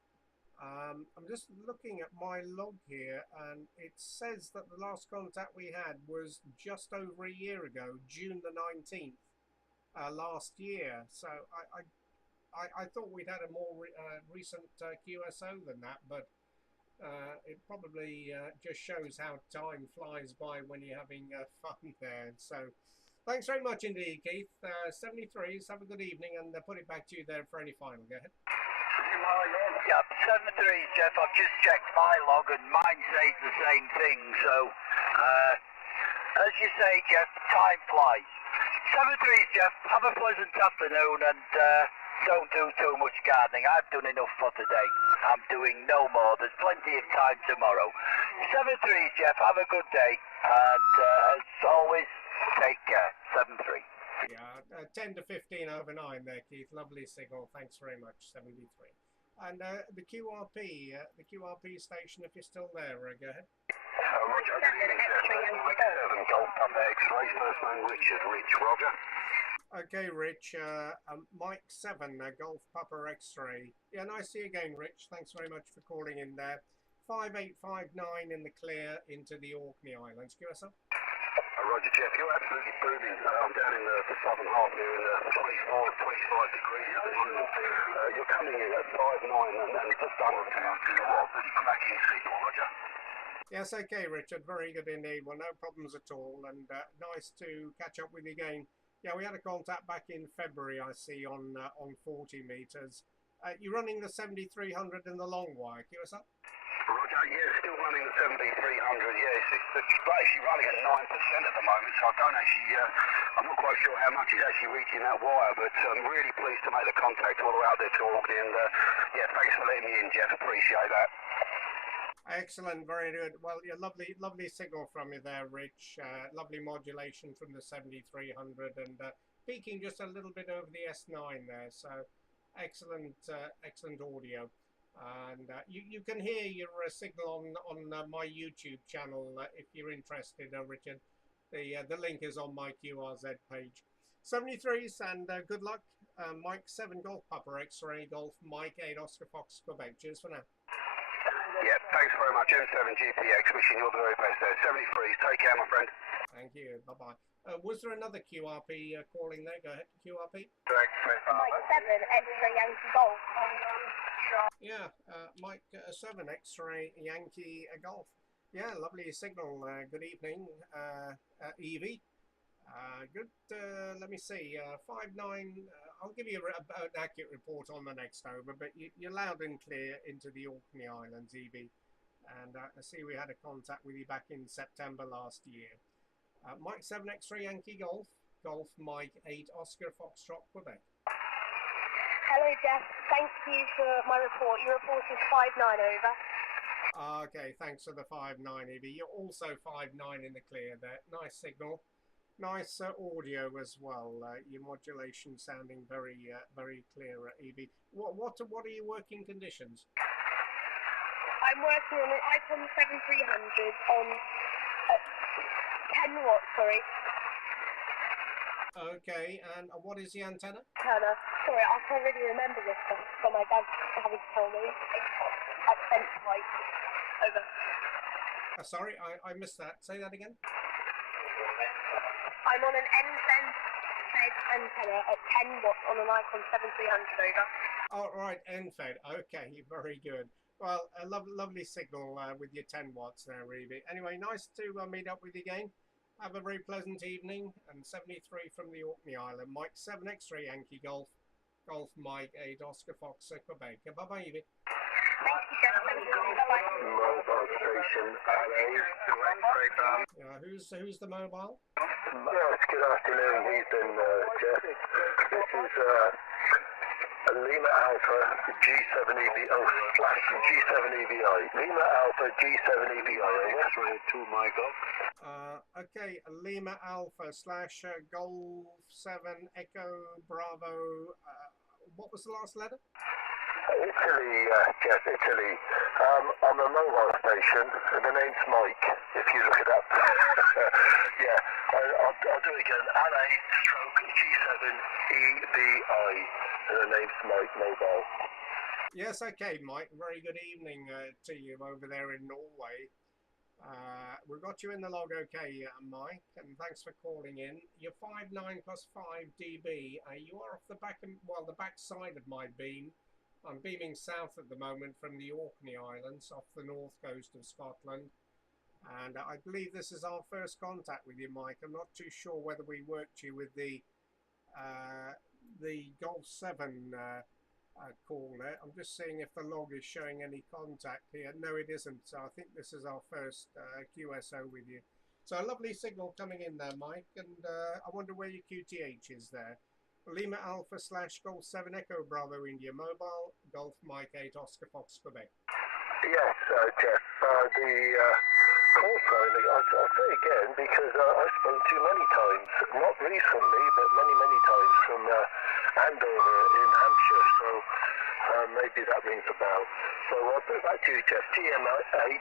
I'm just looking at my log here, and it says that the last contact we had was just over a year ago, June the 19th last year. So I thought we'd had a more recent QSO than that, but it probably just shows how time flies by when you're having fun there. So thanks very much indeed, Keith. 73s, have a good evening, and put it back to you there for any final. Go ahead. Yeah, 73s, Jeff. I've just checked my log and mine says the same thing. So, as you say, Jeff, time flies. 73s, Jeff. Have a pleasant afternoon and don't do too much gardening. I've done enough for today. I'm doing no more. There's plenty of time tomorrow. 73s, Jeff. Have a good day. And as always, take care. 73. Yeah, 10 to 15 over 9 there, Keith. Lovely signal. Thanks very much. 73. And the QRP station, if you're still there, go ahead. Roger, Mike 7 Golf Papa X-ray, first name Richard, Rich, Roger. Okay, Rich, Mike 7 Golf Papa X-ray. Yeah, nice to see you again, Rich. Thanks very much for calling in there. 5859 in the clear into the Orkney Islands. Give us up. Roger, Jeff, you're absolutely booming. I'm down in the southern half here in 25 degrees at the moment. You're coming in at 5'9" and just under 2. What a pretty cracking signal, Roger. Yes, okay, Richard. Very good indeed. Well, no problems at all, and nice to catch up with you again. Yeah, we had a contact back in February, I see, on 40 metres. You're running the 7300 in the long wire. Give us up. Roger, yeah, still running the 7300. Yeah, it's actually running at 9% at the moment, so I don't actually, I'm not quite sure how much is actually reaching that wire, but I'm really pleased to make the contact all the way out there to Orkney, and yeah, thanks for letting me in, Jeff. Appreciate that. Excellent, very good. Well, yeah, lovely signal from you there, Rich. Lovely modulation from the 7300, and peaking just a little bit over the S9 there. So excellent, excellent audio. And you can hear your signal on my YouTube channel if you're interested, Richard. The link is on my QRZ page. 73s and good luck. Mike 7 Golf Papa X-ray Golf Mike 8 Oscar Fox Quebec. Cheers for now. Yeah, thanks very much. M7 GPX, wishing you all the very best there. 73s, take care, my friend. Thank you. Bye bye. Was there another QRP calling there? Go ahead, QRP. Mike 7 X-ray Yankee Golf. Yeah, Mike 7 X-ray Yankee Golf. Yeah, lovely signal. Good evening, Evie. Good. Let me see. 5'9". I'll give you an accurate report on the next over, but you're loud and clear into the Orkney Islands, Evie. And I see we had a contact with you back in September last year. Mike 7 X-ray Yankee Golf, Golf Mike 8 Oscar Foxtrot Quebec. Hello, Jeff. Thank you for my report. Your report is 5-9 over. Okay, thanks for the 5-9, Evie. You're also 5-9 in the clear there. Nice signal. Nice audio as well. Your modulation sounding very clear, Evie. What are your working conditions? I'm working on an Icon 7300 on 10 watts, sorry. Okay, and what is the antenna? Turner. Sorry, I can't really remember this from my dad having to tell me. At 10 light. Over. Sorry, I missed that. Say that again. I'm on an N-fed antenna at 10 watts on an Icon 7300 over. Oh, right, N-fed. Okay, very good. Well, a lovely signal with your 10 watts there, Evie. Anyway, nice to meet up with you again. Have a very pleasant evening. And 73 from the Orkney Island. Mike 7 X-ray Yankee Golf. Golf Mike 8 Oscar Fox Quebec. Bye-bye, Evie. Thank you, Jeff. Bye-bye. Mobile station, Who's the mobile? Yes, good afternoon, Ethan, Jeff. This is Lima Alpha G7EVO / G7EVI. Lima Alpha G7EVI. Yes, right to Michael. Okay, Lima Alpha / Golf 7 Echo Bravo. What was the last letter? Italy, Jeff, Italy. I'm a mobile station, and the name's Mike, if you look it up. Yeah, I'll do it again. LA / G7EVI, and the name's Mike Mobile. Yes, okay, Mike. Very good evening to you over there in Norway. We've got you in the log, okay, Mike, and thanks for calling in. You're 5-9 plus 5 dB. You are off the back side of my beam. I'm beaming south at the moment from the Orkney Islands off the north coast of Scotland, and I believe this is our first contact with you, Mike. I'm not too sure whether we worked you with the Golf 7 call there. I'm just seeing if the log is showing any contact here. No, it isn't. So I think this is our first QSO with you. So a lovely signal coming in there, Mike, and I wonder where your QTH is there. Lima Alpha / Golf 7 Echo Bravo India Mobile, Golf Mike 8 Oscar Fox Quebec. Yes, Jeff, the call sign, I'll say again, because I've spoken to you many times, not recently, but many times from Andover in Hampshire, so maybe that rings a bell. So I'll put it back to you, Jeff. GM8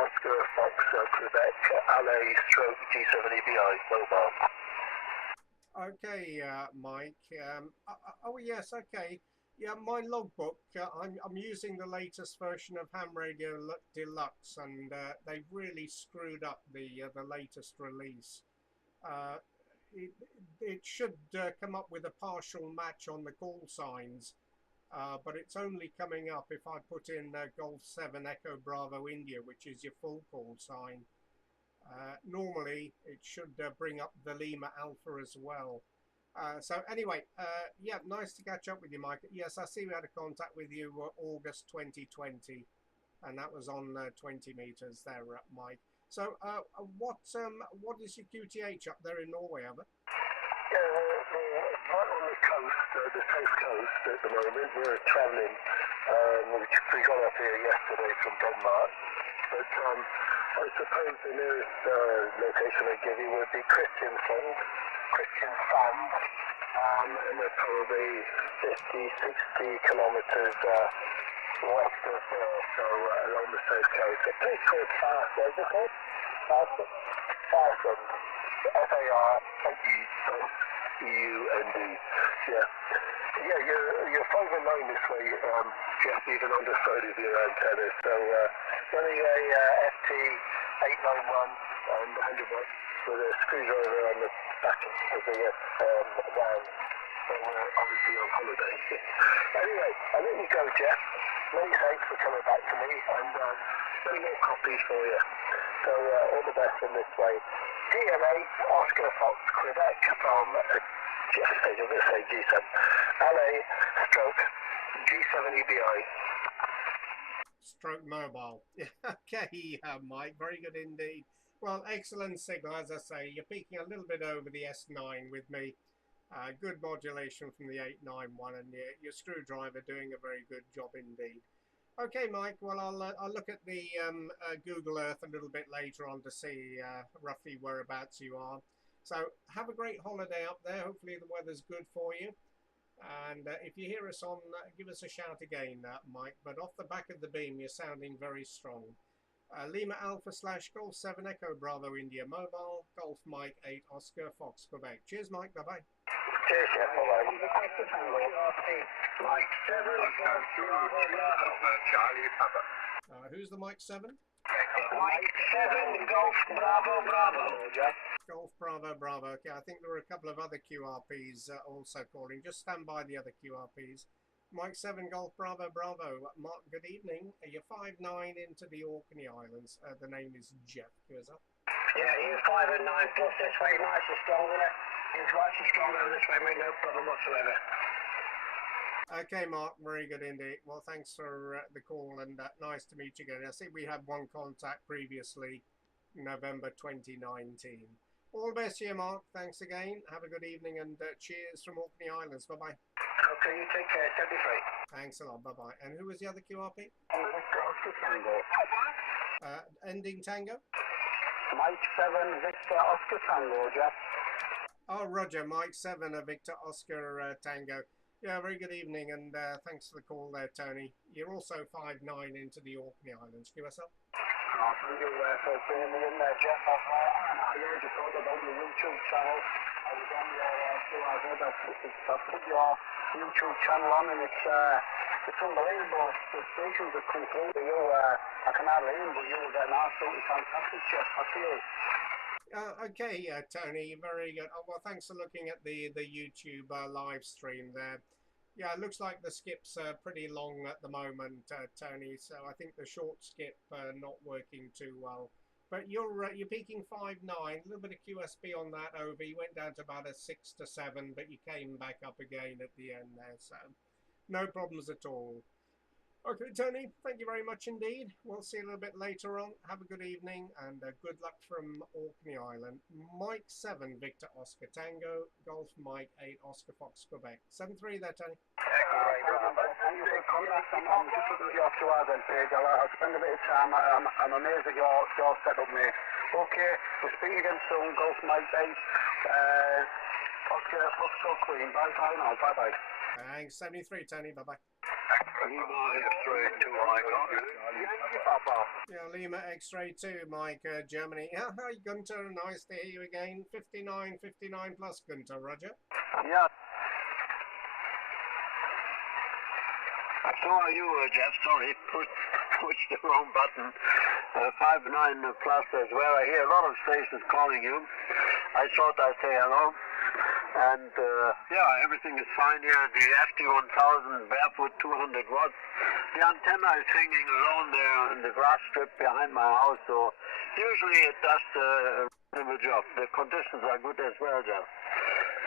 Oscar Fox Quebec, LA / G7EBI Mobile. Okay, Mike. Oh yes, okay. Yeah, my logbook. I'm using the latest version of Ham Radio Deluxe, and they've really screwed up the latest release. It should come up with a partial match on the call signs, but it's only coming up if I put in Golf 7 Echo Bravo India, which is your full call sign. Normally, it should bring up the Lima Alpha as well. So anyway, yeah, nice to catch up with you, Mike. Yes, I see we had a contact with you August 2020, and that was on 20 meters there, Mike. So what is your QTH up there in Norway, Albert? Right on the coast, the south coast at the moment. We're travelling. We got up here yesterday from Denmark, but I suppose the nearest location I give you would be Kristiansand, and they're probably 50-60 kilometres west of there, so along the south coast. A place called Farsund, is it called? Farsund. F-A-R-S-U-N-D. Yeah. Yeah, you're 5 and 9 this way, Jeff, even on the side of your antenna. So running a FT891 and 100 watts with a screwdriver on the back of the van. So we're obviously on holiday. Anyway, I'll let you go, Jeff. Many thanks for coming back to me, and many more copies for you. So all the best in this way. GM8 Oscar Fox Quebec from G7 LA / G7EBI. Stroke mobile. Okay, Mike, very good indeed. Well, excellent signal, as I say. You're peaking a little bit over the S9 with me. Good modulation from the 891, and your screwdriver doing a very good job indeed. Okay, Mike, well, I'll look at the Google Earth a little bit later on to see roughly whereabouts you are. So have a great holiday up there. Hopefully the weather's good for you. And if you hear us on, give us a shout again, Mike. But off the back of the beam, you're sounding very strong. Lima Alpha / Golf 7 Echo Bravo India Mobile, Golf Mike 8 Oscar Fox Quebec. Cheers, Mike. Bye-bye. Cheers, yeah, bye-bye. Mike 7, Charlie Papa. Who's the Mike 7? Mike 7, Golf Bravo Bravo, Jeff. Golf Bravo Bravo. Okay, I think there were a couple of other QRPs also calling. Just stand by the other QRPs. Mike 7, Golf Bravo Bravo. Mark, good evening. You're 5'9" into the Orkney Islands. The name is Jeff. Here's up. Yeah, you're 5'9" plus this way, nice and strong, isn't it? He's nice and strong over this way, mate, no problem whatsoever. Okay, Mark, very good indeed. Well, thanks for the call, and nice to meet you again. I think we had one contact previously, November 2019. All the best to you, Mark. Thanks again. Have a good evening, and cheers from Orkney Islands. Bye-bye. Okay, you take care. 73. Thanks a lot. Bye-bye. And who was the other QRP? Oscar Tango. Ending Tango? Mike 7, Victor Oscar Tango, Jeff. Oh, Roger. Mike 7, Victor Oscar Tango. Yeah, very good evening, and thanks for the call there, Tony. You're also 5'9" into the Orkney Islands. Give us up. Thank you for bringing me in there, Jeff. I heard you talk about your YouTube channel. I was on your I put your YouTube channel on, and it's unbelievable. The stations that come through to you, I can hardly hear them, but you were getting absolutely fantastic, Jeff. I feel. Okay, Tony, very good. Oh, well, thanks for looking at the YouTube live stream there. Yeah, it looks like the skips are pretty long at the moment, Tony. So I think the short skip not working too well. But you're peaking 5'9", a little bit of QSP on that over. You went down to about a 6 to 7, but you came back up again at the end there. So no problems at all. Okay, Tony, thank you very much indeed. We'll see you a little bit later on. Have a good evening, and good luck from Orkney Island. Mike 7, Victor Oscar Tango, Golf Mike 8 Oscar Fox Quebec. 7-3 there, Tony. Thank you for the contact. I'm just looking at your QR then page. I'll spend a bit of time. I'm amazed at your setup, mate. Okay, we'll speak again soon. Golf Mike 8, Oscar Fox Queen. Bye-bye now. Bye-bye. Thanks. 73, Tony. Bye-bye. Yeah, Lima X-Ray 2, Mike, Germany. Yeah, hi, Gunter. Nice to hear you again. 59 plus, Gunter. Roger. Yeah. So are you, Jeff? Sorry, pushed the wrong button. 5'9" plus as well. I hear a lot of stations calling you. I thought I'd say hello. And yeah, everything is fine here. The FT1000 barefoot 200 watts. The antenna is hanging alone there in the grass strip behind my house, so usually it does a reasonable job. The conditions are good as well, Jeff.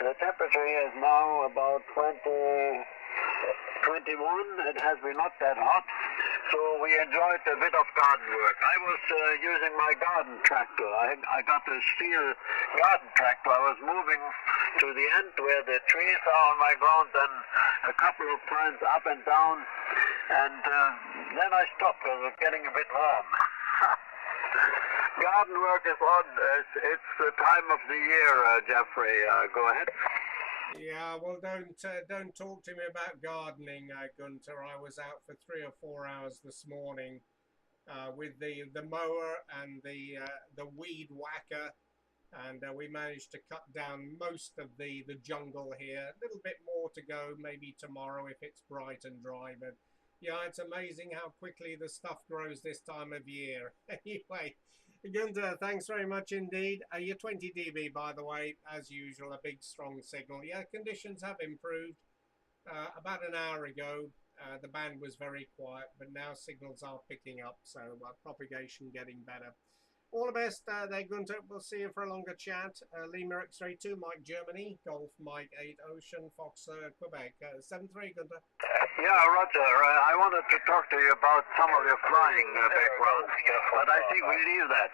The temperature here is now about 21. It has been not that hot, so we enjoyed a bit of garden work. I was using my garden tractor. I got a steel garden tractor. I was moving to the end where the trees are on my ground, then a couple of times up and down, and then I stopped because it was getting a bit warm. Garden work is on. It's the time of the year, Jeffrey. Go ahead. Yeah, well, don't talk to me about gardening, Gunter. I was out for 3 or 4 hours this morning with the mower and the weed whacker, and we managed to cut down most of the jungle here. A little bit more to go, maybe tomorrow if it's bright and dry. But yeah, it's amazing how quickly the stuff grows this time of year. Anyway. Gunter, thanks very much indeed. You're 20 dB, by the way, as usual, a big, strong signal. Yeah, conditions have improved. About an hour ago, the band was very quiet, but now signals are picking up, so propagation getting better. All the best there, Gunter. We'll see you for a longer chat. Lima X-Ray 2, Mike, Germany. Golf, Mike 8, Ocean, Fox, Quebec. 7-3, Gunter. Yeah, Roger. I wanted to talk to you about some of your flying background, but I think we leave that.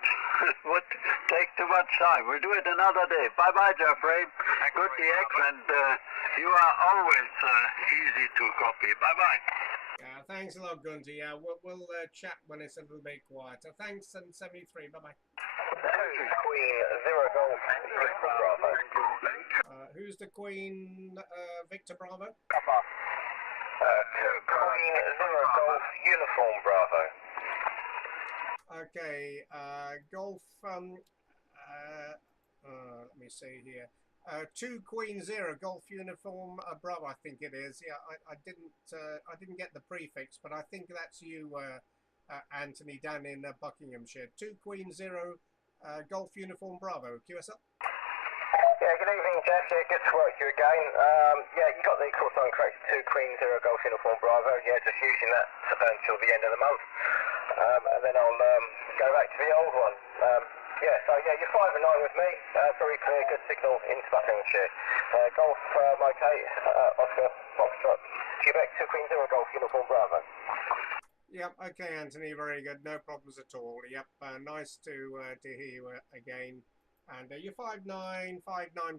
Would take too much time. We'll do it another day. Bye-bye, Jeffrey. Good DX, and you are always easy to copy. Bye-bye. Thanks a lot, Gunter. Yeah, we'll chat when it's a little bit quieter. Thanks, and 73. Bye-bye. Queen 0 Golf Victor Bravo. Who's the Queen Victor Bravo? Queen 0 Golf Uniform Bravo. Okay, Golf, let me see here. 2 Queen 0 Golf Uniform Bravo, I think it is. Yeah, I didn't get the prefix, but I think that's you, Anthony, down in Buckinghamshire. 2 Queen 0 Golf Uniform Bravo, QSL. Yeah, good evening, Jeff. Yeah, good to work with you again. Yeah, you got the course on correct. 2 Queen 0 Golf Uniform Bravo. Yeah, just using that until the end of the month. And then I'll go back to the old one. Yeah, so yeah, you're 5 and 9 with me. Very clear, good signal into Buckinghamshire. Golf Mike 8, Oscar Foxtrot, Quebec 2 Queen 0 Golf Uniform Bravo. Yep, okay, Anthony, very good. No problems at all. Yep, nice to hear you again. And you're 5'9", 5'9"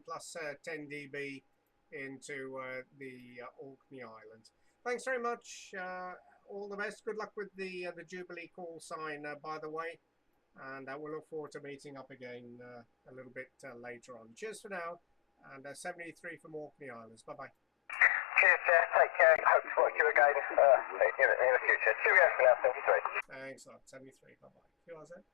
plus 10 dB into the Orkney Islands. Thanks very much. All the best. Good luck with the Jubilee call sign, by the way. And we'll look forward to meeting up again a little bit later on. Cheers for now. And 73 from Orkney Islands. Bye-bye. Cheers, Jeff. Take care. Hope to watch you again in the future. Cheerio for now, 73. Thanks a lot. 73. Bye-bye. Who was it?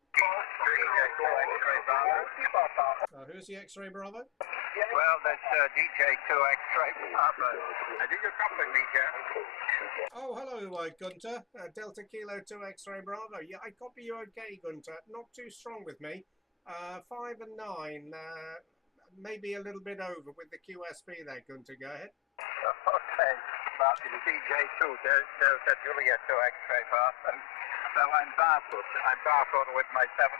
Who's the X-Ray Bravo? Well, that's DJ2 X-Ray Bravo. I think you're coupling me, Jeff. Oh, hello, Gunter. Delta Kilo 2 X-Ray Bravo. Yeah, I copy you okay, Gunter. Not too strong with me. 5 and 9. Maybe a little bit over with the QSB there, Gunter. Go ahead. Okay. Well, it's DJ2. Delta Julia 2 X-Ray Bravo. So I'm barefoot with my 7300.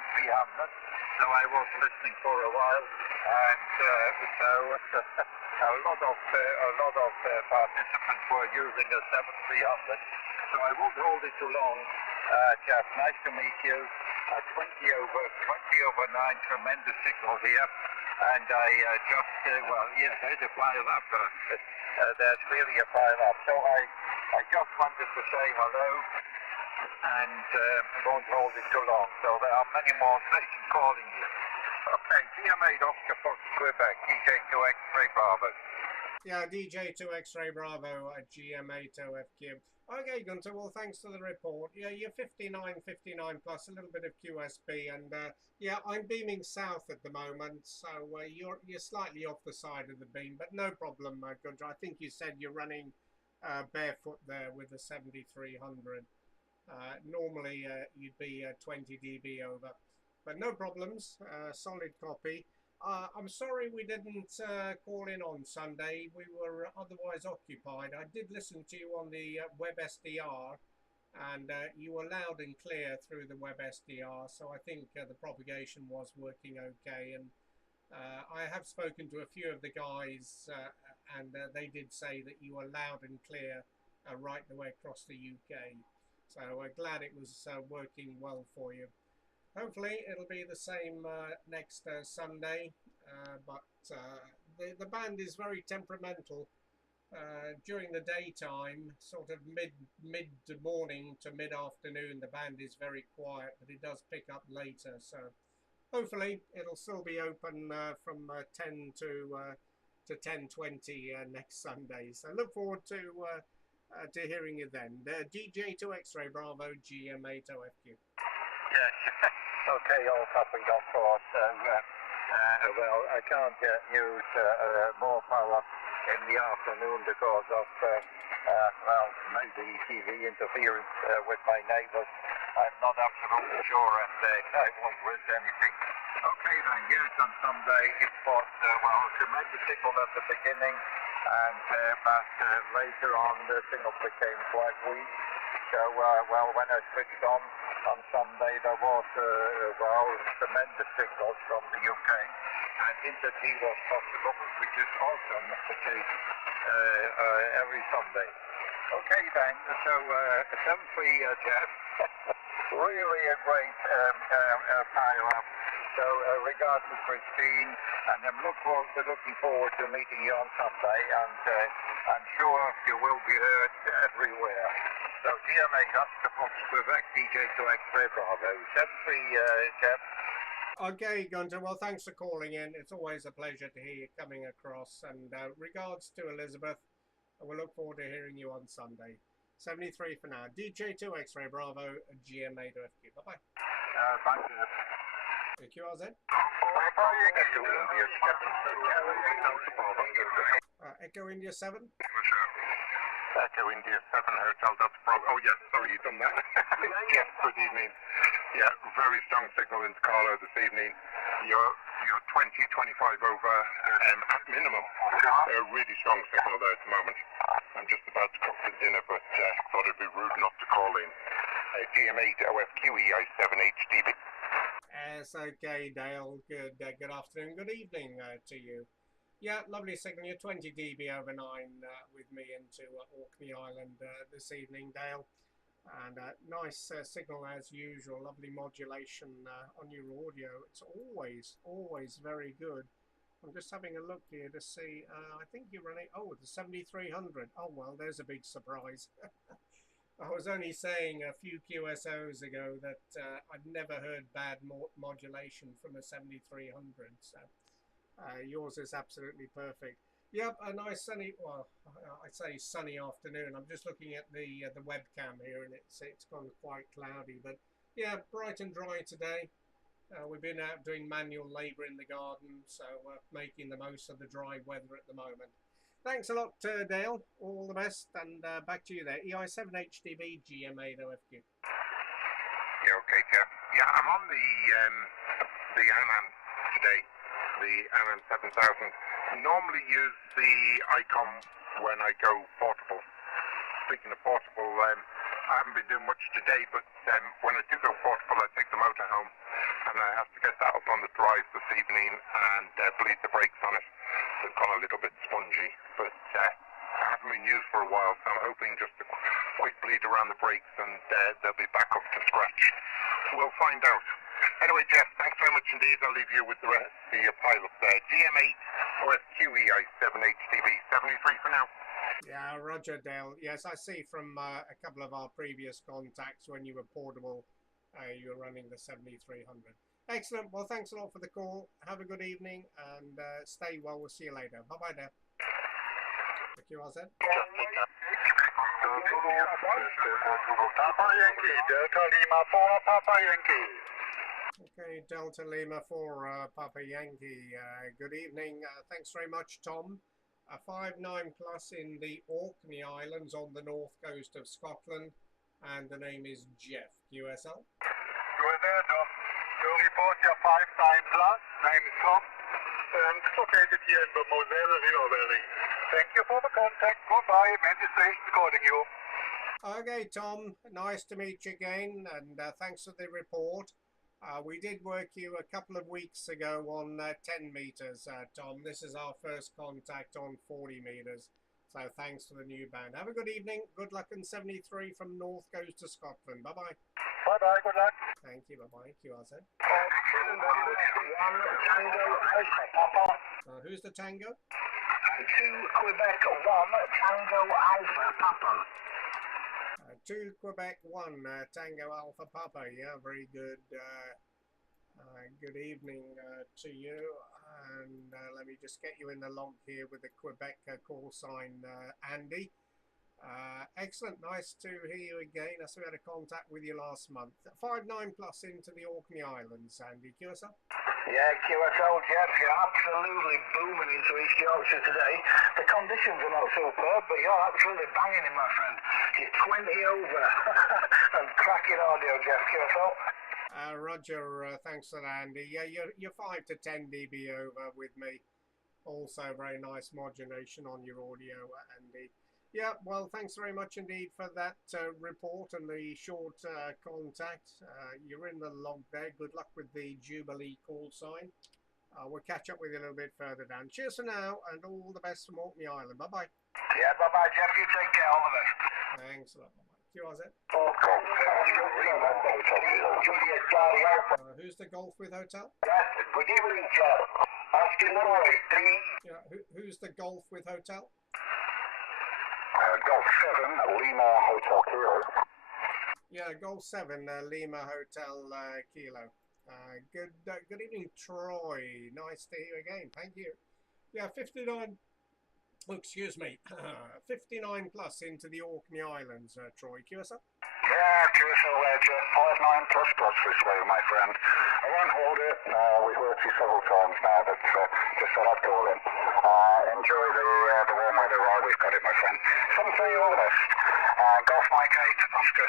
So I was listening for a while, and so a lot of participants were using a 7300. So I won't hold it too long. Jeff, nice to meet you. 20 over 9, tremendous signal here. And I just, well, yeah, there's a pile up. There's really a pile up. So I just wanted to say hello. And won't hold it too long. So there are many more stations calling you. Okay, GM8OFQ, Quebec, DJ2 X-Ray Bravo. Yeah, DJ2 X-Ray Bravo at GM8OFQ. Okay, Gunter, well, thanks for the report. Yeah, you're 59 plus, a little bit of QSB, and yeah, I'm beaming south at the moment, so you're slightly off the side of the beam, but no problem, Gunter. I think you said you're running barefoot there with the 7300. Normally you'd be 20 dB over, but no problems. Solid copy. I'm sorry we didn't call in on Sunday. We were otherwise occupied. I did listen to you on the web SDR, and you were loud and clear through the web SDR, so I think the propagation was working okay. And I have spoken to a few of the guys, and they did say that you were loud and clear right the way across the UK. So we're glad it was working well for you. Hopefully it'll be the same next Sunday, but the band is very temperamental. During the daytime, sort of mid-morning to mid-afternoon, the band is very quiet, but it does pick up later. So hopefully it'll still be open from 10 to 10:20 next Sunday. So look forward to hearing you then. DJ2 X-Ray Bravo, GM8OFQ. Yes. Okay, all copied, of course. Well, I can't use more power in the afternoon because of, well, maybe TV interference with my neighbours. I'm not absolutely sure, and I won't risk anything. Okay then, yes, on Sunday it was, well, tremendous signal at the beginning, and but later on the signal became quite weak. So, well, when I switched on Sunday, there was, well, tremendous signals from the UK, and Inter-T was possible, which is also not the case every Sunday. Okay then, so 7-3 Jeff, really a great pile up. So regards to Christine, and I'm looking forward to meeting you on Sunday, and I'm sure you will be heard everywhere. So GM8 up to Fox Quebec, DJ2X-Ray Bravo, 7-3 Jeff. Okay, Gunter, well, thanks for calling in. It's always a pleasure to hear you coming across. And regards to Elizabeth, we'll look forward to hearing you on Sunday. 73 for now. DJ2X-Ray Bravo, GM8OFQ. Bye-bye. Thank you. QRZ. Echo India 7. Echo India 7 Hotel Delta Bravo. Oh yes, sorry, you've done that. Yes, good evening. Yeah, very strong signal in Carlo this evening. You're 20-25 over at minimum. A really strong signal there at the moment. I'm just about to cook for dinner, but thought it'd be rude not to call in. GM8OFQ EI7HDB. Yes, okay, Dale. Good afternoon, good evening to you. Yeah, lovely signal. You're 20 dB over 9 with me into Orkney Island this evening, Dale. And nice signal as usual. Lovely modulation on your audio. It's always very good. I'm just having a look here to see. I think you're running. Oh, the 7300. Oh well, there's a big surprise. I was only saying a few QSOs ago that I'd never heard bad modulation from a 7300. So yours is absolutely perfect. Yep, a nice sunny, well, I'd say sunny afternoon. I'm just looking at the webcam here, and it's gone quite cloudy. But yeah, bright and dry today. We've been out doing manual labour in the garden, so making the most of the dry weather at the moment. Thanks a lot, Dale. All the best, and back to you there. EI7HDB GM8OFQ. Yeah, okay, Jeff. Yeah, I'm on the Anand today, the Anand 7000. Normally use the icon when I go portable. Speaking of portable, I haven't been doing much today, but when I do go portable, I take the motor home, and I have to get that up on the drive this evening and bleed the brakes on it. They've gone a little bit spongy, but haven't been used for a while, so I'm hoping just a quick bleed around the brakes and they'll be back up to scratch. We'll find out. Anyway, Jeff, thanks very much indeed. I'll leave you with the pilot there. GM8OFQ EI7HDB 73 for now. Yeah, Roger, Dale. Yes, I see from a couple of our previous contacts when you were portable, you were running the 7300. Excellent. Well, thanks a lot for the call. Have a good evening and stay well. We'll see you later. Bye-bye now. The QRZ. Okay, Delta Lima 4 Papa Yankee. Good evening. Thanks very much, Tom. 5-9 plus in the Orkney Islands on the north coast of Scotland. And the name is Jeff. QSL. Good there, Tom. You report your 5-9 plus. Name is Tom. And it's located here in Moselle, River Valley. Thank you for the contact. Goodbye. Many stations calling you. Okay, Tom. Nice to meet you again. And thanks for the report. We did work you a couple of weeks ago on 10 meters, Tom. This is our first contact on 40 meters. So thanks for the new band. Have a good evening. Good luck in 73 from North Coast to Scotland. Bye-bye. Bye-bye. Good luck. Thank you. Bye-bye. QRZ. Who's the Tango? 2 Quebec 1 Tango Alpha Papa. 2 Quebec 1 Tango Alpha Papa. Yeah, very good. Good evening to you. And let me just get you in the log here with the Quebec call sign, Andy. Excellent. Nice to hear you again. I saw we had a contact with you last month. 5-9 plus into the Orkney Islands, Andy. QSL? Yeah, QSL, Jeff, you're absolutely booming into East Yorkshire today. The conditions are not superb, but you're absolutely banging it, my friend. You're 20 over. And cracking audio, Jeff. QSL? Roger, thanks for that, Andy. Yeah, you're 5 to 10 dB over with me. Also, very nice modulation on your audio, Andy. Yeah, well, thanks very much indeed for that report and the short contact. You're in the log there. Good luck with the Jubilee call sign. We'll catch up with you a little bit further down. Cheers for now, and all the best from Orkney Island. Bye-bye. Yeah, bye-bye, Jeff. You take care. All the best. Thanks a lot. QRZ. Who's the Golf with Hotel? Good evening, Joe. Oscar Norway, 3. Yeah, who's the Golf with Hotel? Golf 7, Lima Hotel Kilo. Yeah, Golf 7, Lima Hotel Kilo. Good evening, Troy. Nice to hear you again. Thank you. Yeah, 59. Oh, excuse me. 59 plus into the Orkney Islands, Troy. QSL? Yeah, QSL Ledger, 59 plus this way, my friend. I won't hold it. We've worked you several times now, but just thought I'd call in. Enjoy the warm weather while we've got it, my friend. Something for you all the best. Golf Mike 8, Oscar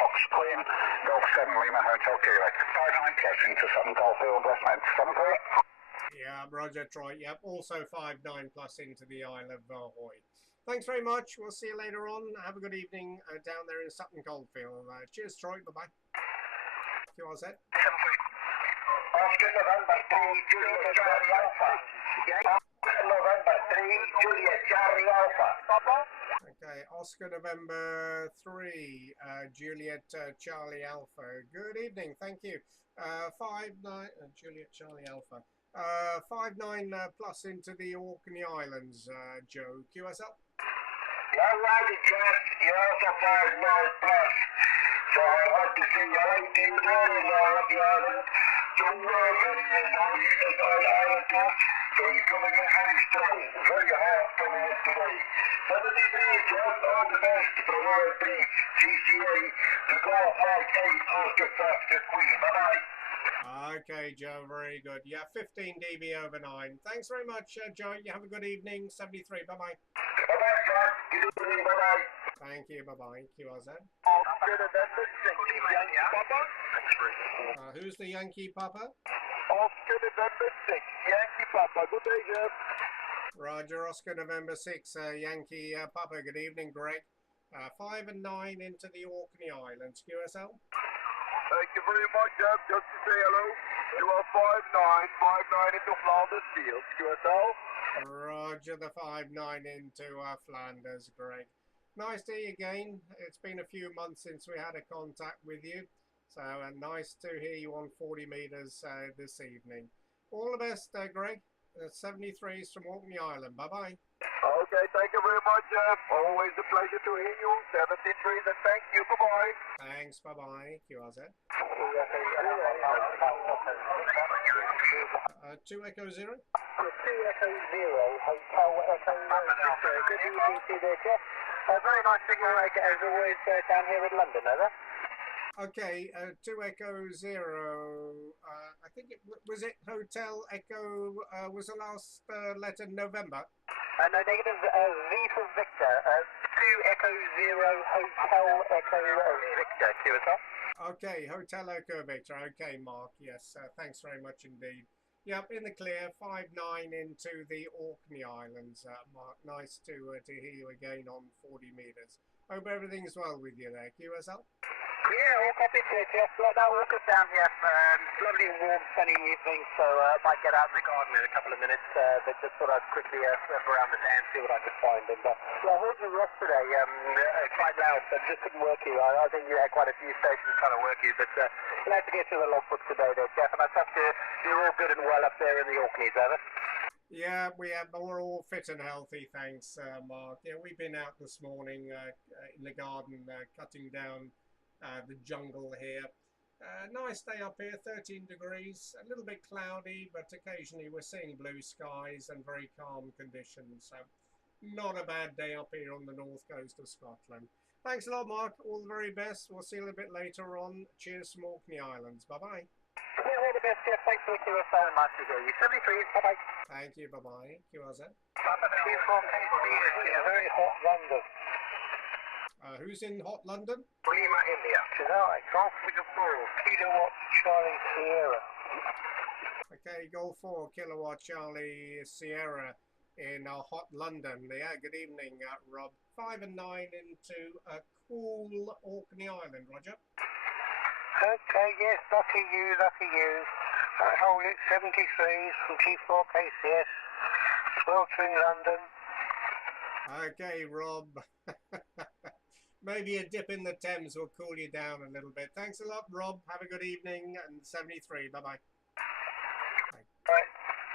Fox Queen, Golf 7, Lima Hotel Kilo. 59 plus into Sutton Golf Hill, Westmead. 7 for you? Yeah, Roger, Troy. Yep, also 59 plus into the Isle of Ahoy. Thanks very much. We'll see you later on. Have a good evening down there in Sutton Coldfield. Cheers, Troy. Bye-bye. QRZ. Oscar November 3, Juliet Charlie Alpha. November 3, Juliet Charlie Alpha. Okay, Oscar November 3, Juliet Charlie Alpha. Good evening. Thank you. 59, Juliet Charlie Alpha. 59 plus into the Orkney Islands, Joe. QSL? All righty, Jeff. You're also 59 plus. So I'd like to see you 18 there in the island. Don't worry about it. Now you just got island too. So you're coming in very strong. Very hard coming in today. 73, Jeff. All the best from RP, GCA, to Golf Mike 8, Oscar Fox Queen. Bye-bye. Okay, Joe, very good. Yeah, 15 dB over 9. Thanks very much, Joe. You have a good evening. 73, bye-bye. Bye-bye, Jeff. Good evening. Bye-bye. Thank you, bye-bye. QRZ. Who's the Yankee Papa? Oscar November 6, Yankee Papa. Good day, Jeff. Roger, Oscar November 6, Yankee Papa. Good evening, Greg. 5 and 9 into the Orkney Islands. QSL? Thank you very much, Jeff. Just to say hello. You are 5-9 into Flanders Fields, QSL. Roger, the 5-9 into Flanders, Greg. Nice to hear you again. It's been a few months since we had a contact with you. So nice to hear you on 40 metres this evening. All the best, Greg. 73s from Orkney Island. Bye-bye. Okay, thank you very much, Jeff. Always a pleasure to hear you. 73s, and thank you. Bye-bye. Thanks. Bye-bye. QRZ. 2 Echo 0. 2 Echo 0, Hotel Echo Good evening to you there, Jeff. Very nice signal as always down here in London, over. Okay, 2 Echo 0. I think was it Hotel Echo was the last letter November? No, negative. V for Victor. 2 Echo 0, Hotel Echo Victor. QSL. Okay, Hotel Echo Victor. Okay, Mark. Yes, thanks very much indeed. Yep, in the clear. 5-9 into the Orkney Islands, Mark. Nice to hear you again on 40 metres. Hope everything's well with you there. QSL? Yeah, all copy to it, Jeff. Right now, walk us down here. Lovely, warm, sunny evening, so I might get out in the garden in a couple of minutes, but just thought I'd quickly step around the dam, see what I could find. And I heard you yesterday, quite loud, but just couldn't work you. I think you had quite a few stations trying to work you, but glad to get to the logbook today there, Jeff, and I trust you're all good and well up there in the Orkneys, over. Yeah, we're all fit and healthy, thanks, Mark. Yeah, we've been out this morning in the garden cutting down the jungle here. Nice day up here, 13 degrees, a little bit cloudy, but occasionally we're seeing blue skies and very calm conditions. So not a bad day up here on the north coast of Scotland. Thanks a lot, Mark. All the very best. We'll see you a little bit later on. Cheers from Orkney Islands. Bye-bye. Yeah, all the best, Jeff. Thanks for the QSO. Nice to hear you. 73, bye-bye. Thank you, bye-bye. QRZ. Very hot London. Who's in hot London? Lima, India. Tonight, Golf with the 4, Kilowatt Charlie Sierra. Okay, Golf 4, Kilowatt Charlie Sierra in hot London. Yeah, good evening, Rob. 5 and 9 into a cool Orkney Island, Roger. Okay, yes, lucky you. Hold it, 73s from T4 KCS, sweltering London. Okay, Rob. maybe a dip in the Thames will cool you down a little bit. Thanks a lot, Rob. Have a good evening. And 73. Bye-bye. Right.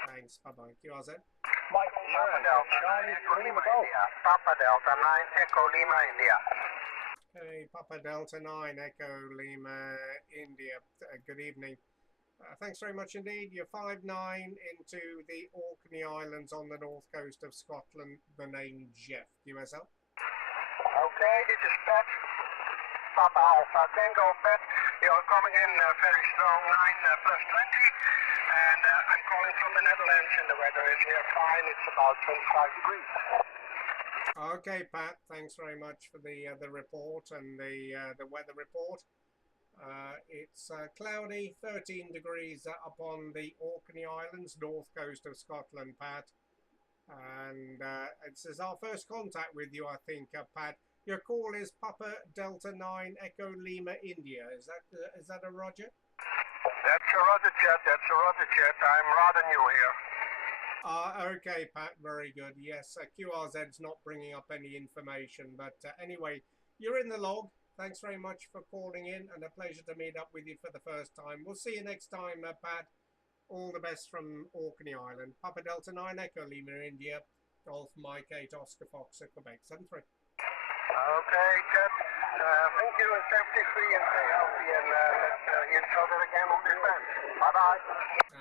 Thanks. Bye-bye. QRZ. Mike, Papa Delta 9 Echo Lima India. Papa Delta 9 Echo Lima India. Hey, Papa Delta 9 Echo Lima India. Good evening. Thanks very much indeed. You're 5-9 into the Orkney Islands on the north coast of Scotland. The name Jeff. USL. Okay, this is Pet. Papa Alpha Tango Pet. You're coming in very strong 9 plus 20. And I'm calling from the Netherlands and the weather is here fine. It's about 25 degrees. Okay, Pat. Thanks very much for the report and the weather report. It's cloudy, 13 degrees up on the Orkney Islands, north coast of Scotland, Pat. And this is our first contact with you, I think, Pat. Your call is Papa Delta 9 Echo Lima India. Is that a Roger? That's a Roger Jet. That's a Roger Jet. I'm rather new here. Okay, Pat. Very good. Yes, QRZ's not bringing up any information, but anyway, you're in the log. Thanks very much for calling in, and a pleasure to meet up with you for the first time. We'll see you next time, Pat. All the best from Orkney Island. Papa Delta 9 Echo Lima India, Golf Mike 8 Oscar Fox at Quebec 73. Okay, Jet. Thank you, and 73, and stay healthy, and let's hear each other again on this band. Bye-bye.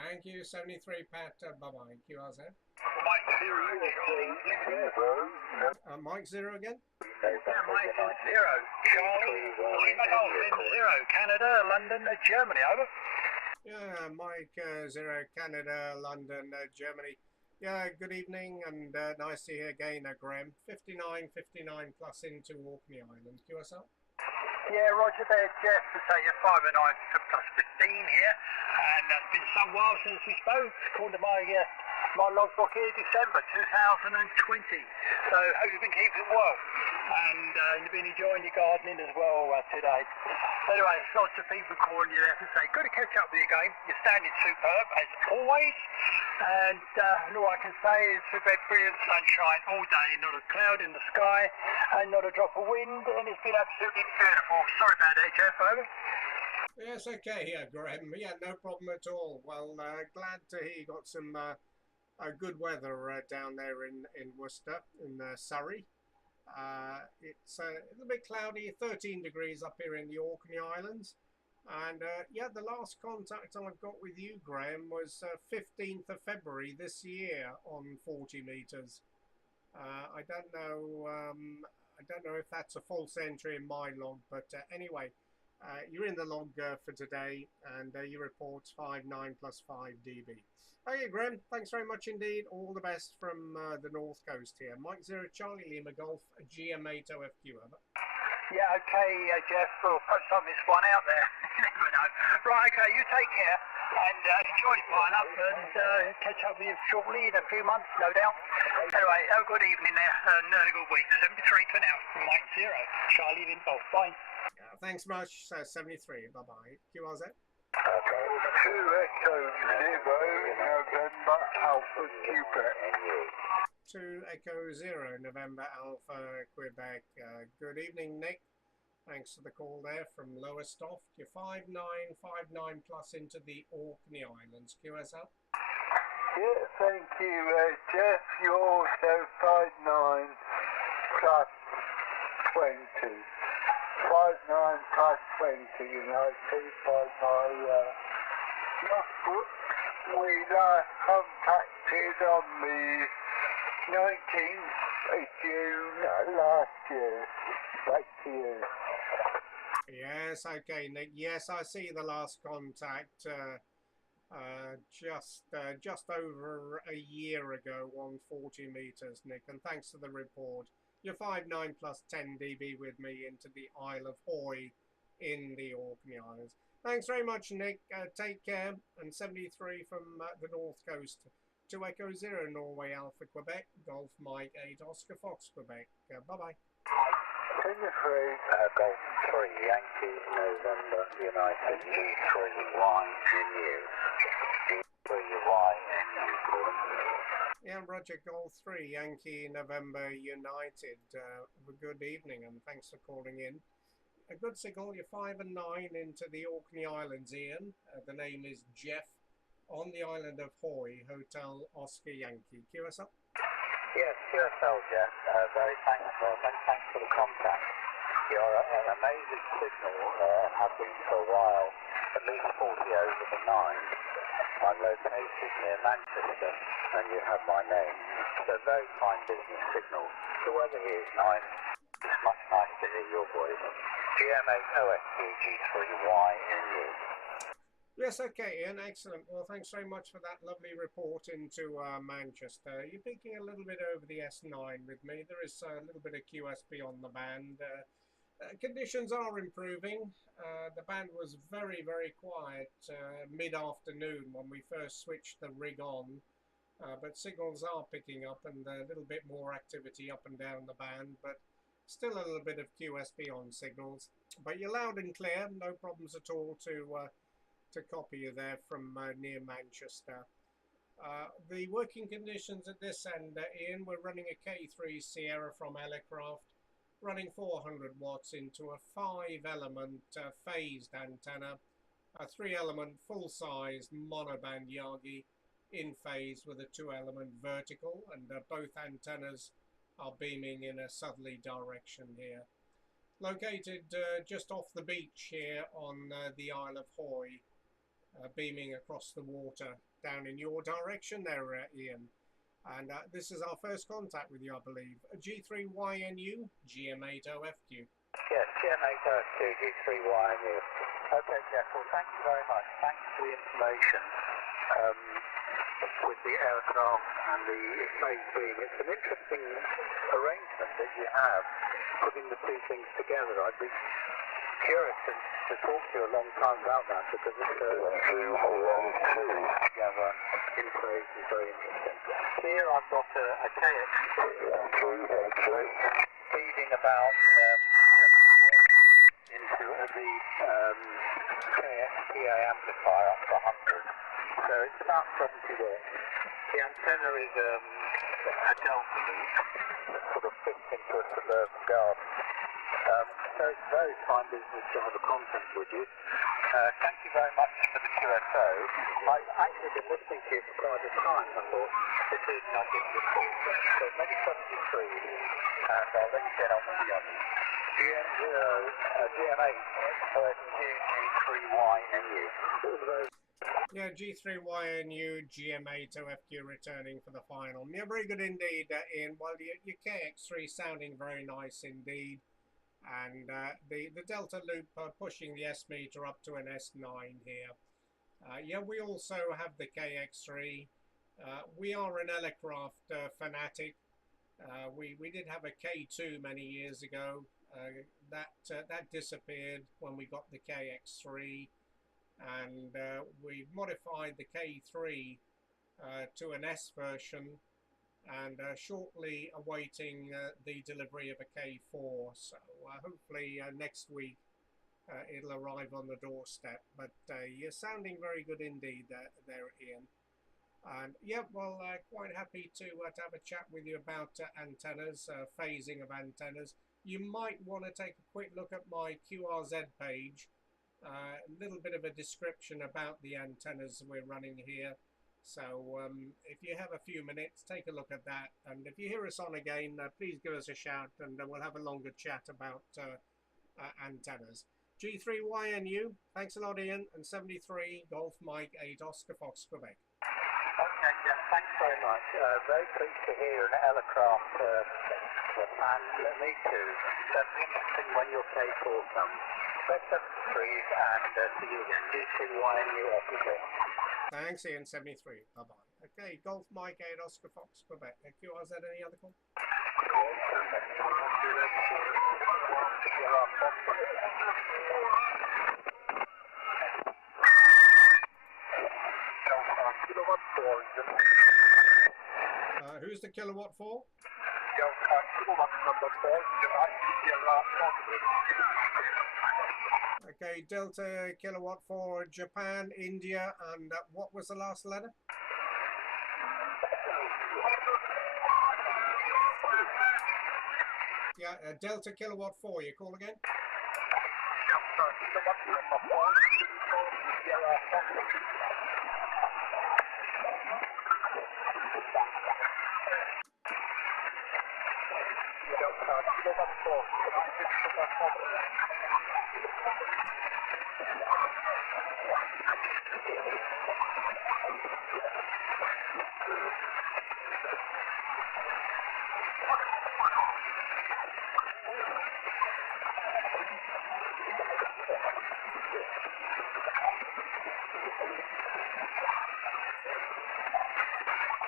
Thank you, 73, Pat. Bye-bye. QRZ. Mike 0, Mike 0 again? Mike 0, Charlie, Lima Golf in 0, Canada, London, Germany, over. Yeah, Mike 0, Canada, London, Germany. Yeah, good evening, and nice to hear again, Graham. 59 plus into Orkney Island. QSL? Yeah, Roger there, Jeff. To say you're 5 and 9 plus 15 here, and it's been some while since we spoke. According to my logbook here, December 2020. So hope you've been keeping well, and you've been enjoying your gardening as well today. Anyway, lots of people calling you there to say, good to catch up with you again. You're standing superb as always, and all I can say is we've had brilliant sunshine all day, not a cloud in the sky, and not a drop of wind, and it's been absolutely beautiful. Sorry about that, Jeff. Over. Yes, okay, yeah, Graham. Yeah, no problem at all. Well, glad to hear you got some good weather down there in Worcester, in Surrey. It's a little bit cloudy, 13 degrees up here in the Orkney Islands. And yeah, the last contact I've got with you, Graham, was 15th of February this year on 40 meters. I don't know if that's a false entry in my log, but anyway, you're in the log for today, and your report's 5-9 plus 5 dB. Okay, Graham, thanks very much indeed. All the best from the north coast here. Mike 0 Charlie Lima Golf GM8OFQ. Over. Yeah, okay, Jeff. We'll put some of this one out there. You never know. Right, okay, you take care and enjoy flying up, and catch up with you shortly in a few months, no doubt. Anyway, have a good evening there and a good week. 73 for now from Mike 0 Charlie Lima Golf. Bye. Thanks much. 73. Bye-bye. QRZ. 2 Echo Zero November Alpha Quebec. 2 Echo 0 November Alpha Quebec. Good evening, Nick. Thanks for the call there from Lowestoft. You're 5-9 plus into the Orkney Islands. QSL? Yeah, thank you, Jeff. You're also 5-9 plus 20. 5-9 plus 20, you know, by my logbook. We last contacted on the 19th of June last year. Back to you. Yes, okay, Nick. Yes, I see the last contact just over a year ago on 40 meters, Nick, and thanks for the report. You're 5-9 plus 10 dB with me into the Isle of Hoy in the Orkney Islands. Thanks very much, Nick. Take care. And 73 from the north coast. 2 Echo 0 Norway Alpha Quebec. Golf Mike 8 Oscar Fox Quebec. Bye-bye. 23 Golf 3 Yankee November United G3Y NU. G3Y NU. Yeah, Roger, Golf 3, Yankee November United. Good evening and thanks for calling in. A good signal, you're 5 and 9 into the Orkney Islands, Ian. The name is Jeff, on the island of Hoy, Hotel Oscar Yankee. Cue us up. Yes, QSL, Jeff. Very thankful. Thanks for the contact. You're an amazing signal, have been for a while, at least 40 over the 9. I'm located near Manchester, and you have my name. So very fine business signal. The weather here is nice. It's much nice to hear your voice. GM8OFQ G3YNU. Yes, okay, Ian, excellent. Well, thanks very much for that lovely report into Manchester. You're peaking a little bit over the S9 with me. There is a little bit of QSP on the band. Conditions are improving. The band was very, very quiet mid-afternoon when we first switched the rig on. But signals are picking up and a little bit more activity up and down the band. But still a little bit of QSP on signals. But you're loud and clear. No problems at all to copy you there from near Manchester. The working conditions at this end, Ian, we're running a K3 Sierra from Elecraft, running 400 watts into a 5-element phased antenna, a 3-element full-size monoband Yagi in phase with a 2-element vertical, and both antennas are beaming in a southerly direction here. Located just off the beach here on the Isle of Hoy, beaming across the water down in your direction there, Ian. And this is our first contact with you, I believe. G3YNU, GM8OFQ. Yes, GM8OFQ G3YNU. Okay, Jeff, well, thank you very much. Thanks for the information with the aircraft and the phase beam. It's an interesting arrangement that you have, putting the two things together. I'd be curious to talk to you a long time about that, because it's two together in phase is very interesting. Here I've got a KX feeding about 70 into the KXPA amplifier up to 100. So it's about 70 watts. The antenna is a delta loop that sort of fits into a suburban garden. So it's very fine business to have a contact with you. Thank you very much for the QSO. I've actually been listening to you for quite a time. I thought, this is not giving you a call. So maybe 73, and I'll let you get on with the others. GM8 G3YNU. Yeah, G3YNU, GM8OFQ returning for the final. Yeah, very good indeed, Ian. Well, your KX3 sounding very nice indeed. And the Delta loop pushing the S meter up to an S9 here. Yeah, we also have the KX3. We are an Elecraft fanatic. We did have a K2 many years ago. That disappeared when we got the KX3. And we modified the K3 to an S version, and shortly awaiting the delivery of a K4. So hopefully next week it'll arrive on the doorstep. But you're sounding very good indeed there, Ian. And yeah, well, quite happy to have a chat with you about antennas, phasing of antennas. You might want to take a quick look at my QRZ page. A little bit of a description about the antennas we're running here. So if you have a few minutes, take a look at that. And if you hear us on again, please give us a shout and we'll have a longer chat about antennas. G3YNU, thanks a lot, Ian. And 73, Golf Mike 8, Oscar Fox, Quebec. Okay, yeah, thanks very much. Very pleased to hear an Elecraft and me too. That's interesting when your K4 comes. Best 73 and see you again. G3YNU FPG. Thanks, Ian. 73. Bye-bye. Okay, Golf Mike 8, Oscar Fox, Quebec. QRZ, any other call? Who's the kilowatt for? Okay, Delta kilowatt for Japan, India, and what was the last letter? Yeah, Delta Kilowatt 4, you call again?